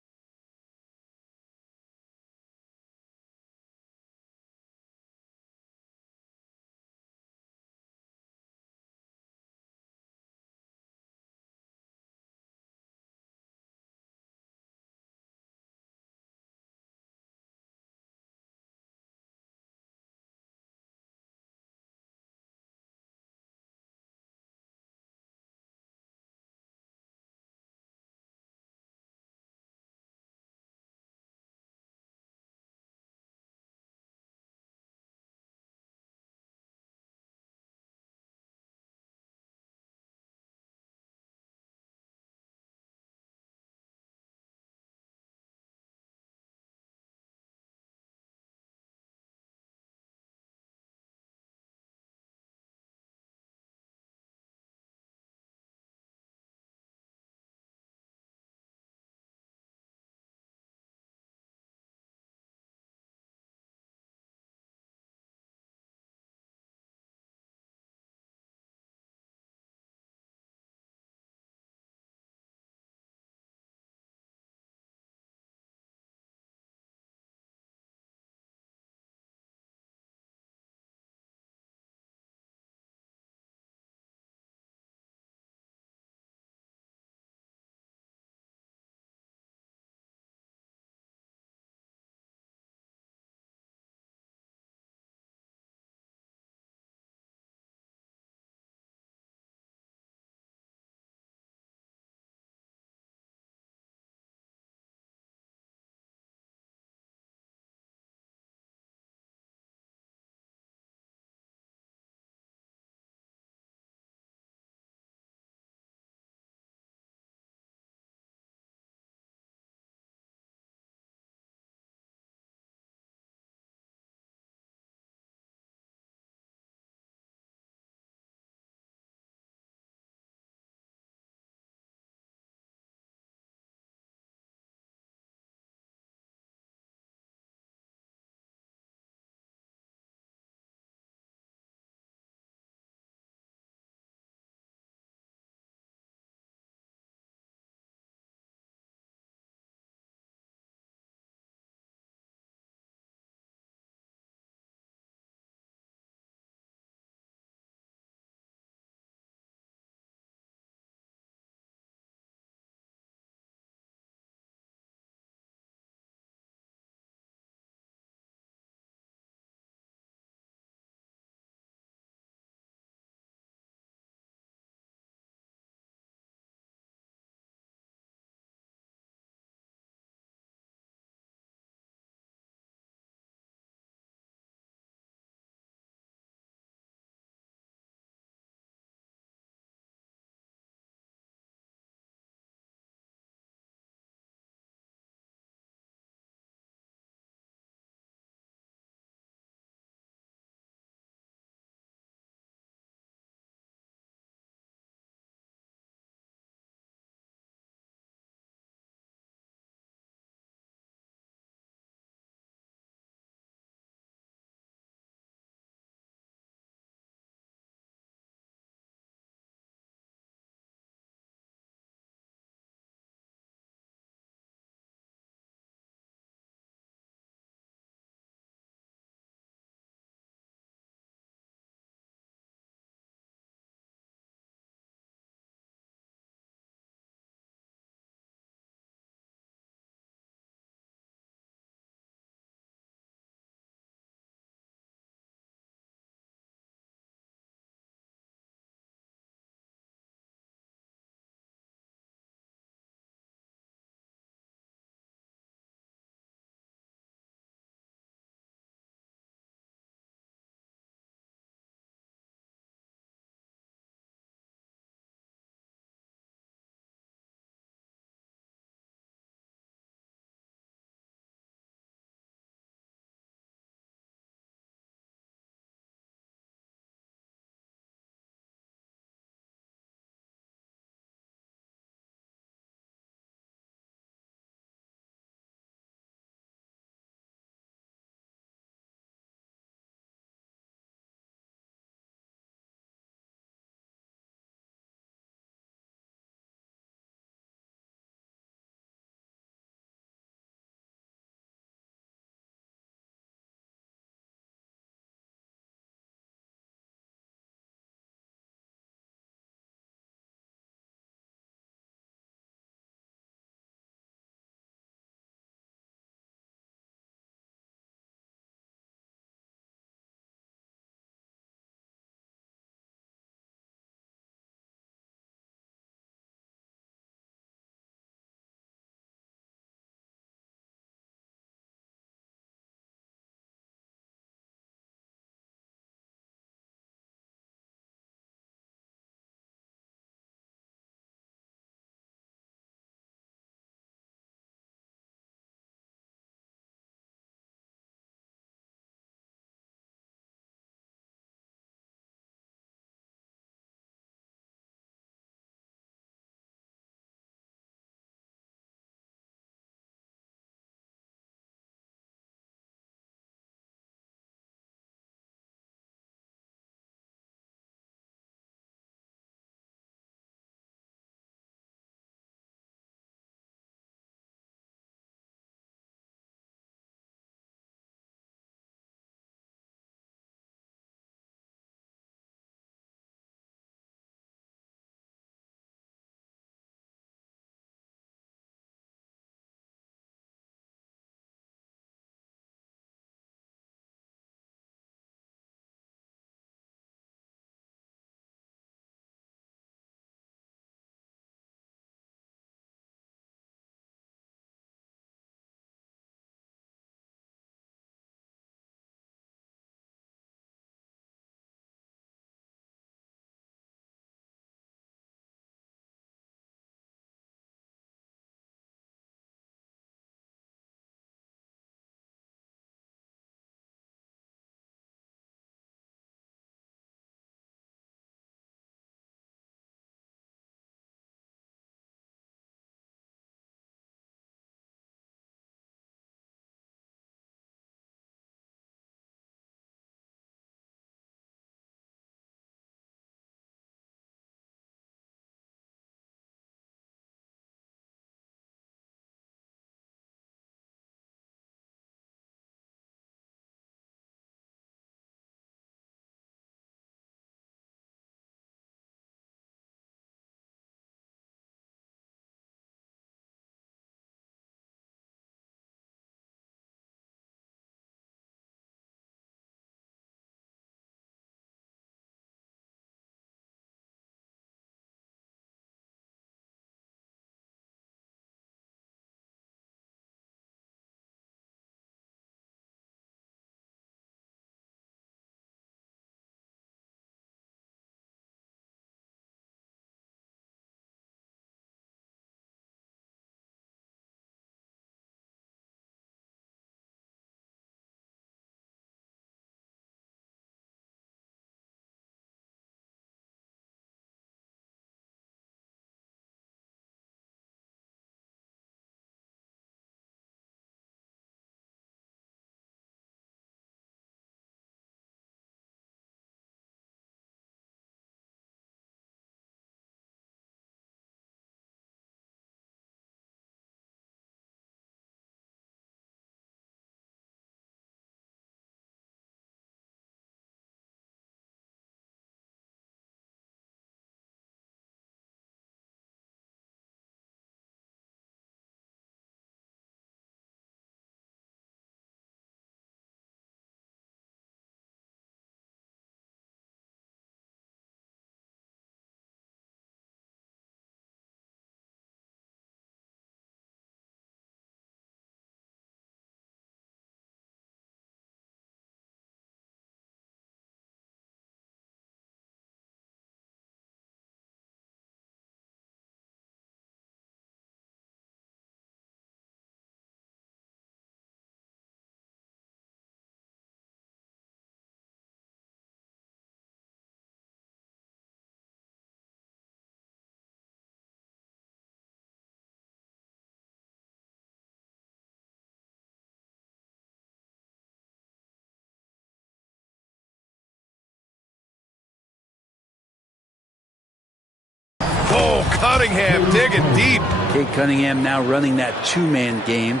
Cunningham digging deep. Cade Cunningham now running that two-man game.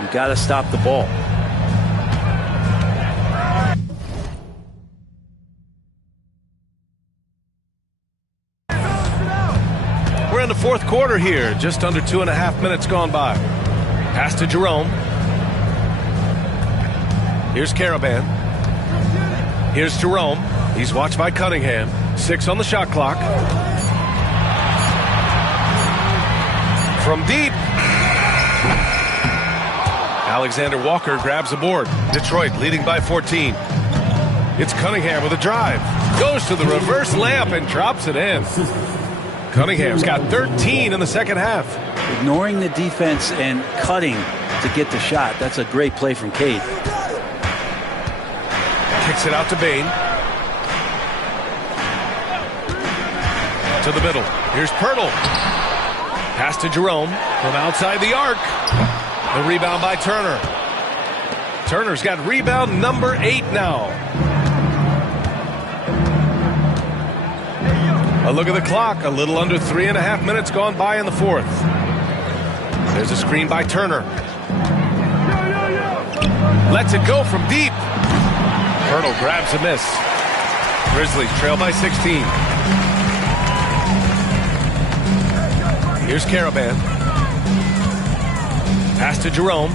You got to stop the ball. We're in the fourth quarter here. Just under 2.5 minutes gone by. Pass to Jerome. Here's Caravan. Here's Jerome. He's watched by Cunningham. 6 on the shot clock. From deep. Alexander Walker grabs the board. Detroit leading by 14. It's Cunningham with a drive. Goes to the reverse layup and drops it in. Cunningham's got 13 in the second half. Ignoring the defense and cutting to get the shot. That's a great play from Cade. Kicks it out to Bain. To the middle. Here's Pirtle. Pass to Jerome from outside the arc. The rebound by Turner. Turner's got rebound number 8 now. A look at the clock. A little under 3.5 minutes gone by in the fourth. There's a screen by Turner. Lets it go from deep. Pirtle grabs a miss. Grizzlies trail by 16. Here's Caravan. Pass to Jerome.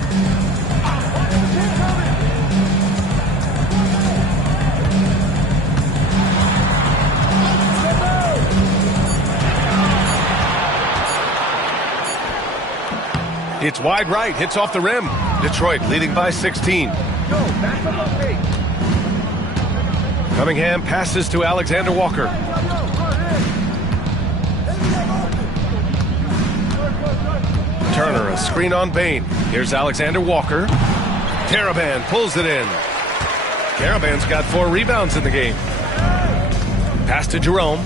It's wide right, hits off the rim. Detroit leading by 16. Cunningham passes to Alexander Walker. Turner, a screen on Bain. Here's Alexander Walker. Caravan pulls it in. Caravan's got 4 rebounds in the game. Pass to Jerome.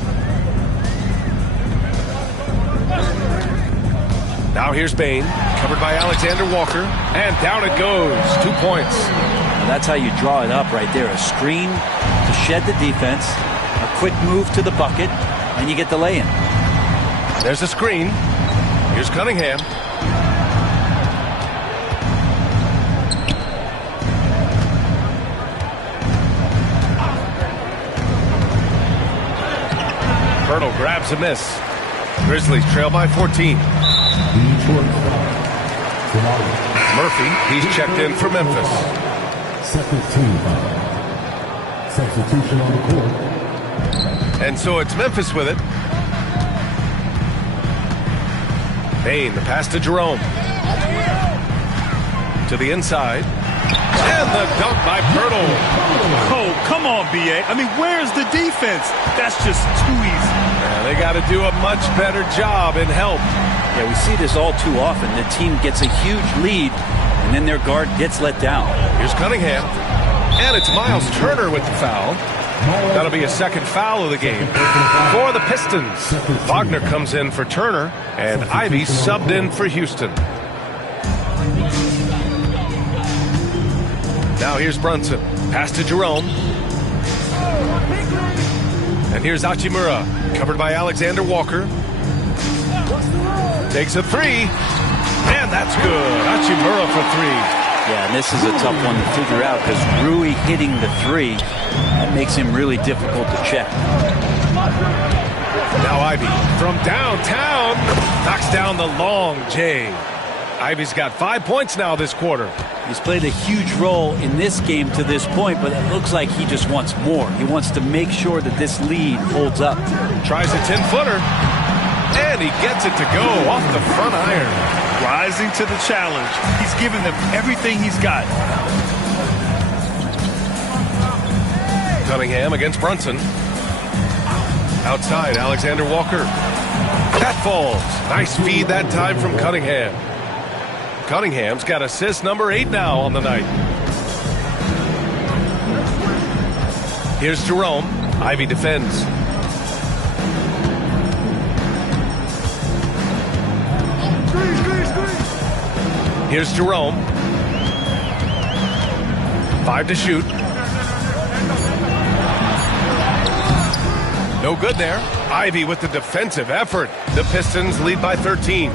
Now here's Bain, covered by Alexander Walker, and down it goes. 2 points. That's how you draw it up right there. A screen to shed the defense, a quick move to the bucket, and you get the lay-in. There's a screen. Here's Cunningham. Pirtle grabs a miss. Grizzlies trail by 14. Murphy, he's checked in for Memphis. Second team foul. Substitution on the court. And so it's Memphis with it. Bain, the pass to Jerome. To the inside. And the dunk by Pirtle. Oh, come on, B.A. I mean, where's the defense? That's just too easy. Yeah, they got to do a much better job in help. Yeah, we see this all too often. The team gets a huge lead, and then their guard gets let down. Here's Cunningham. And it's Miles Turner with the foul. That'll be a second foul of the game for the Pistons. Wagner comes in for Turner, and Ivy subbed in for Houston. Now here's Brunson. Pass to Jerome. And here's Hachimura, covered by Alexander Walker. Takes a 3. And that's good. Hachimura for 3. Yeah, and this is a tough one to figure out because Rui hitting the 3, that makes him really difficult to check. Now Ivy from downtown knocks down the long J. Ivy's got 5 points now this quarter. He's played a huge role in this game to this point, but it looks like he just wants more. He wants to make sure that this lead holds up. Tries a 10-footer, and he gets it to go off the front iron. Rising to the challenge. He's given them everything he's got. Cunningham against Brunson. Outside, Alexander Walker. That falls. Nice feed that time from Cunningham. Cunningham's got assist number 8 now on the night. Here's Jerome. Ivy defends. Here's Jerome. 5 to shoot. No good there. Ivy with the defensive effort. The Pistons lead by 13.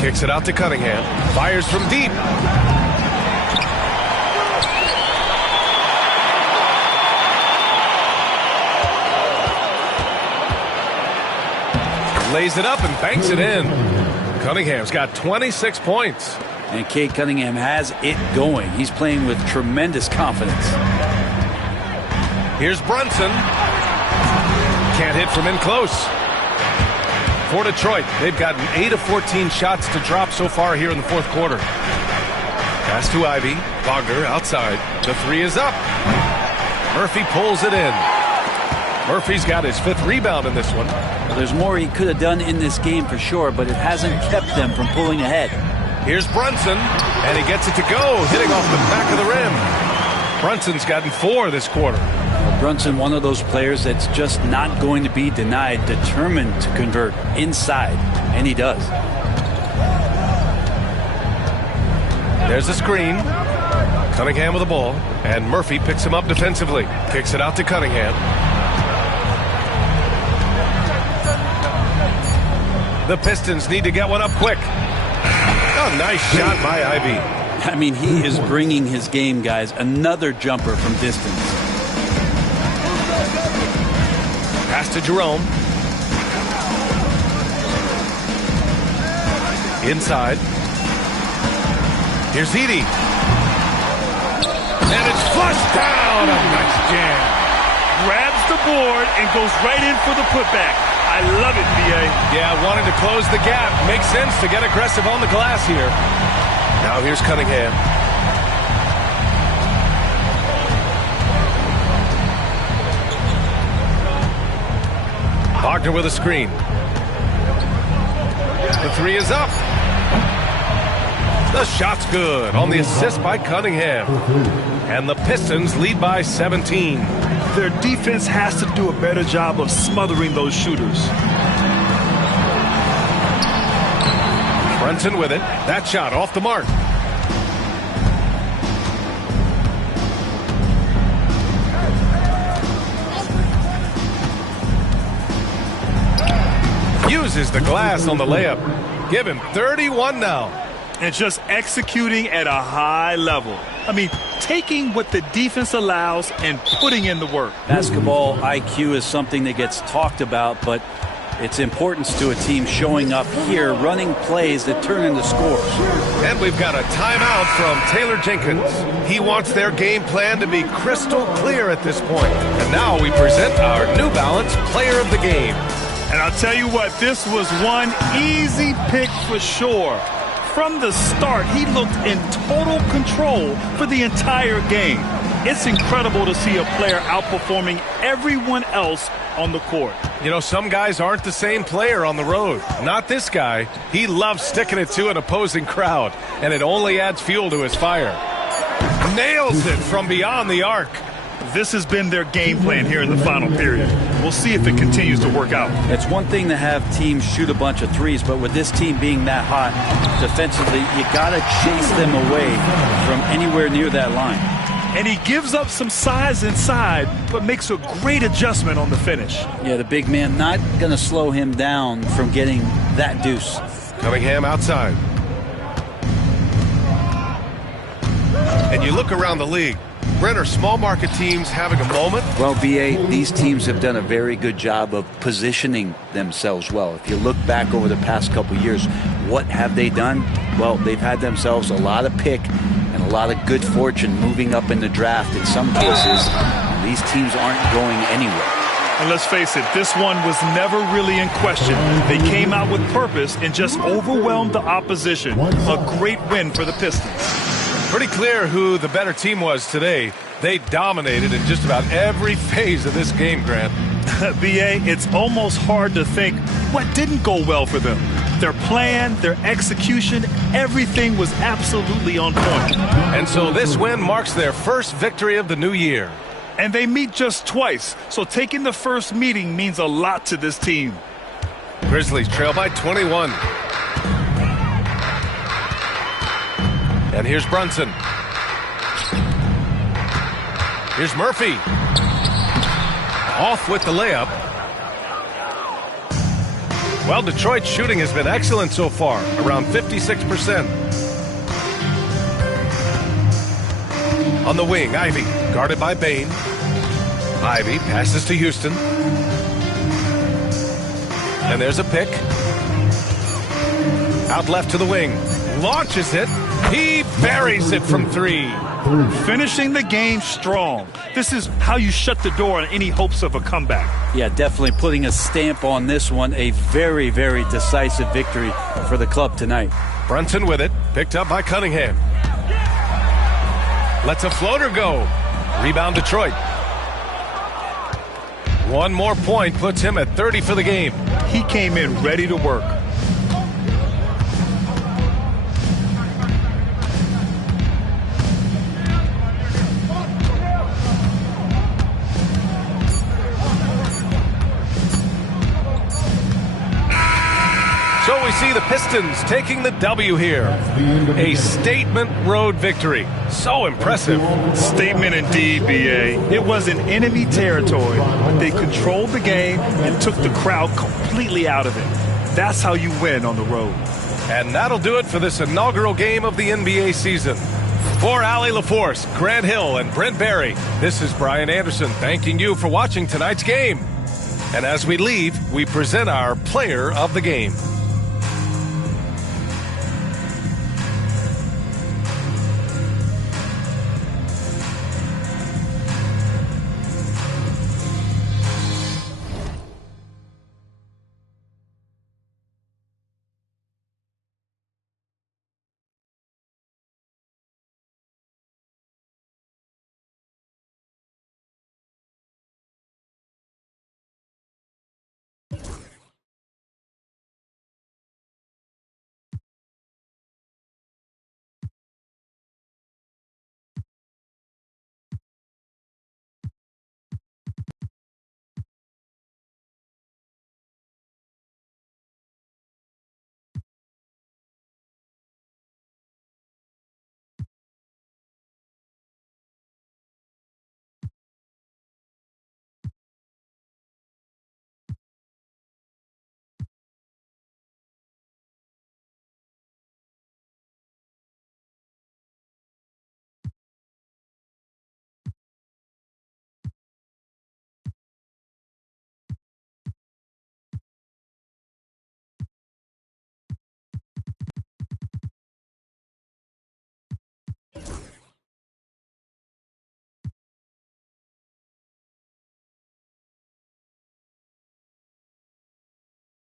Kicks it out to Cunningham. Fires from deep. Lays it up and banks it in. Cunningham's got 26 points. And Cade Cunningham has it going. He's playing with tremendous confidence. Here's Brunson. Can't hit from in close. For Detroit, they've gotten 8 of 14 shots to drop so far here in the fourth quarter. Pass to Ivy. Wagner outside. The three is up. Murphy pulls it in. Murphy's got his 5th rebound in this one. Well, there's more he could have done in this game for sure, but it hasn't kept them from pulling ahead. Here's Brunson, and he gets it to go, hitting off the back of the rim. Brunson's gotten 4 this quarter. Brunson, one of those players that's just not going to be denied, determined to convert inside, and he does. There's the screen. Cunningham with the ball, and Murphy picks him up defensively. Kicks it out to Cunningham. The Pistons need to get one up quick. Oh, nice shot by Ivy. I mean, he is bringing his game, guys. Another jumper from distance. Pass to Jerome. Inside. Here's Edey. And it's flushed down. A nice jam. Grabs the board and goes right in for the putback. I love it, B.A. Yeah, wanting to close the gap. Makes sense to get aggressive on the glass here. Now here's Cunningham. Wagner with a screen. The three is up. The shot's good on the assist by Cunningham. And the Pistons lead by 17. Their defense has to do a better job of smothering those shooters. Brunson with it. That shot off the mark. Uses the glass on the layup. Give him 31 now. And just executing at a high level. I mean, taking what the defense allows and putting in the work. Basketball IQ is something that gets talked about, but its importance to a team showing up here, running plays that turn into scores. And we've got a timeout from Taylor Jenkins. He wants their game plan to be crystal clear at this point. And now we present our New Balance Player of the Game. And I'll tell you what, this was one easy pick for sure. From the start, he looked in total control for the entire game. It's incredible to see a player outperforming everyone else on the court. You know, some guys aren't the same player on the road. Not this guy. He loves sticking it to an opposing crowd, and it only adds fuel to his fire. Nails it from beyond the arc. This has been their game plan here in the final period. We'll see if it continues to work out. It's one thing to have teams shoot a bunch of threes, but with this team being that hot defensively, you got to chase them away from anywhere near that line. And he gives up some size inside, but makes a great adjustment on the finish. Yeah, the big man not going to slow him down from getting that deuce. Cunningham outside. And you look around the league. Brent, are small market teams having a moment? Well, B.A., these teams have done a very good job of positioning themselves well. If you look back over the past couple years, what have they done? Well, they've had themselves a lot of pick and a lot of good fortune moving up in the draft in some cases. These teams aren't going anywhere. And let's face it, this one was never really in question. They came out with purpose and just overwhelmed the opposition. A great win for the Pistons. Pretty clear who the better team was today. They dominated in just about every phase of this game, Grant. B.A., it's almost hard to think what didn't go well for them. Their plan, their execution, everything was absolutely on point. And so this win marks their first victory of the new year. And they meet just twice, so taking the first meeting means a lot to this team. Grizzlies trail by 21. And here's Brunson. Here's Murphy. Off with the layup. Well, Detroit's shooting has been excellent so far, around 56%. On the wing, Ivy, guarded by Bain. Ivy passes to Houston. And there's a pick. Out left to the wing. Launches it. He buries it from 3. Finishing the game strong. This is how you shut the door on any hopes of a comeback. Yeah, definitely putting a stamp on this one. A very, very decisive victory for the club tonight. Brunson with it. Picked up by Cunningham. Lets a floater go. Rebound Detroit. One more point puts him at 30 for the game. He came in ready to work. So we see the Pistons taking the W here. A statement road victory. So impressive. Statement indeed, B.A. It was in enemy territory, but they controlled the game and took the crowd completely out of it. That's how you win on the road. And that'll do it for this inaugural game of the NBA season. For Allie LaForce, Grant Hill, and Brent Barry, this is Brian Anderson thanking you for watching tonight's game. And as we leave, we present our player of the game.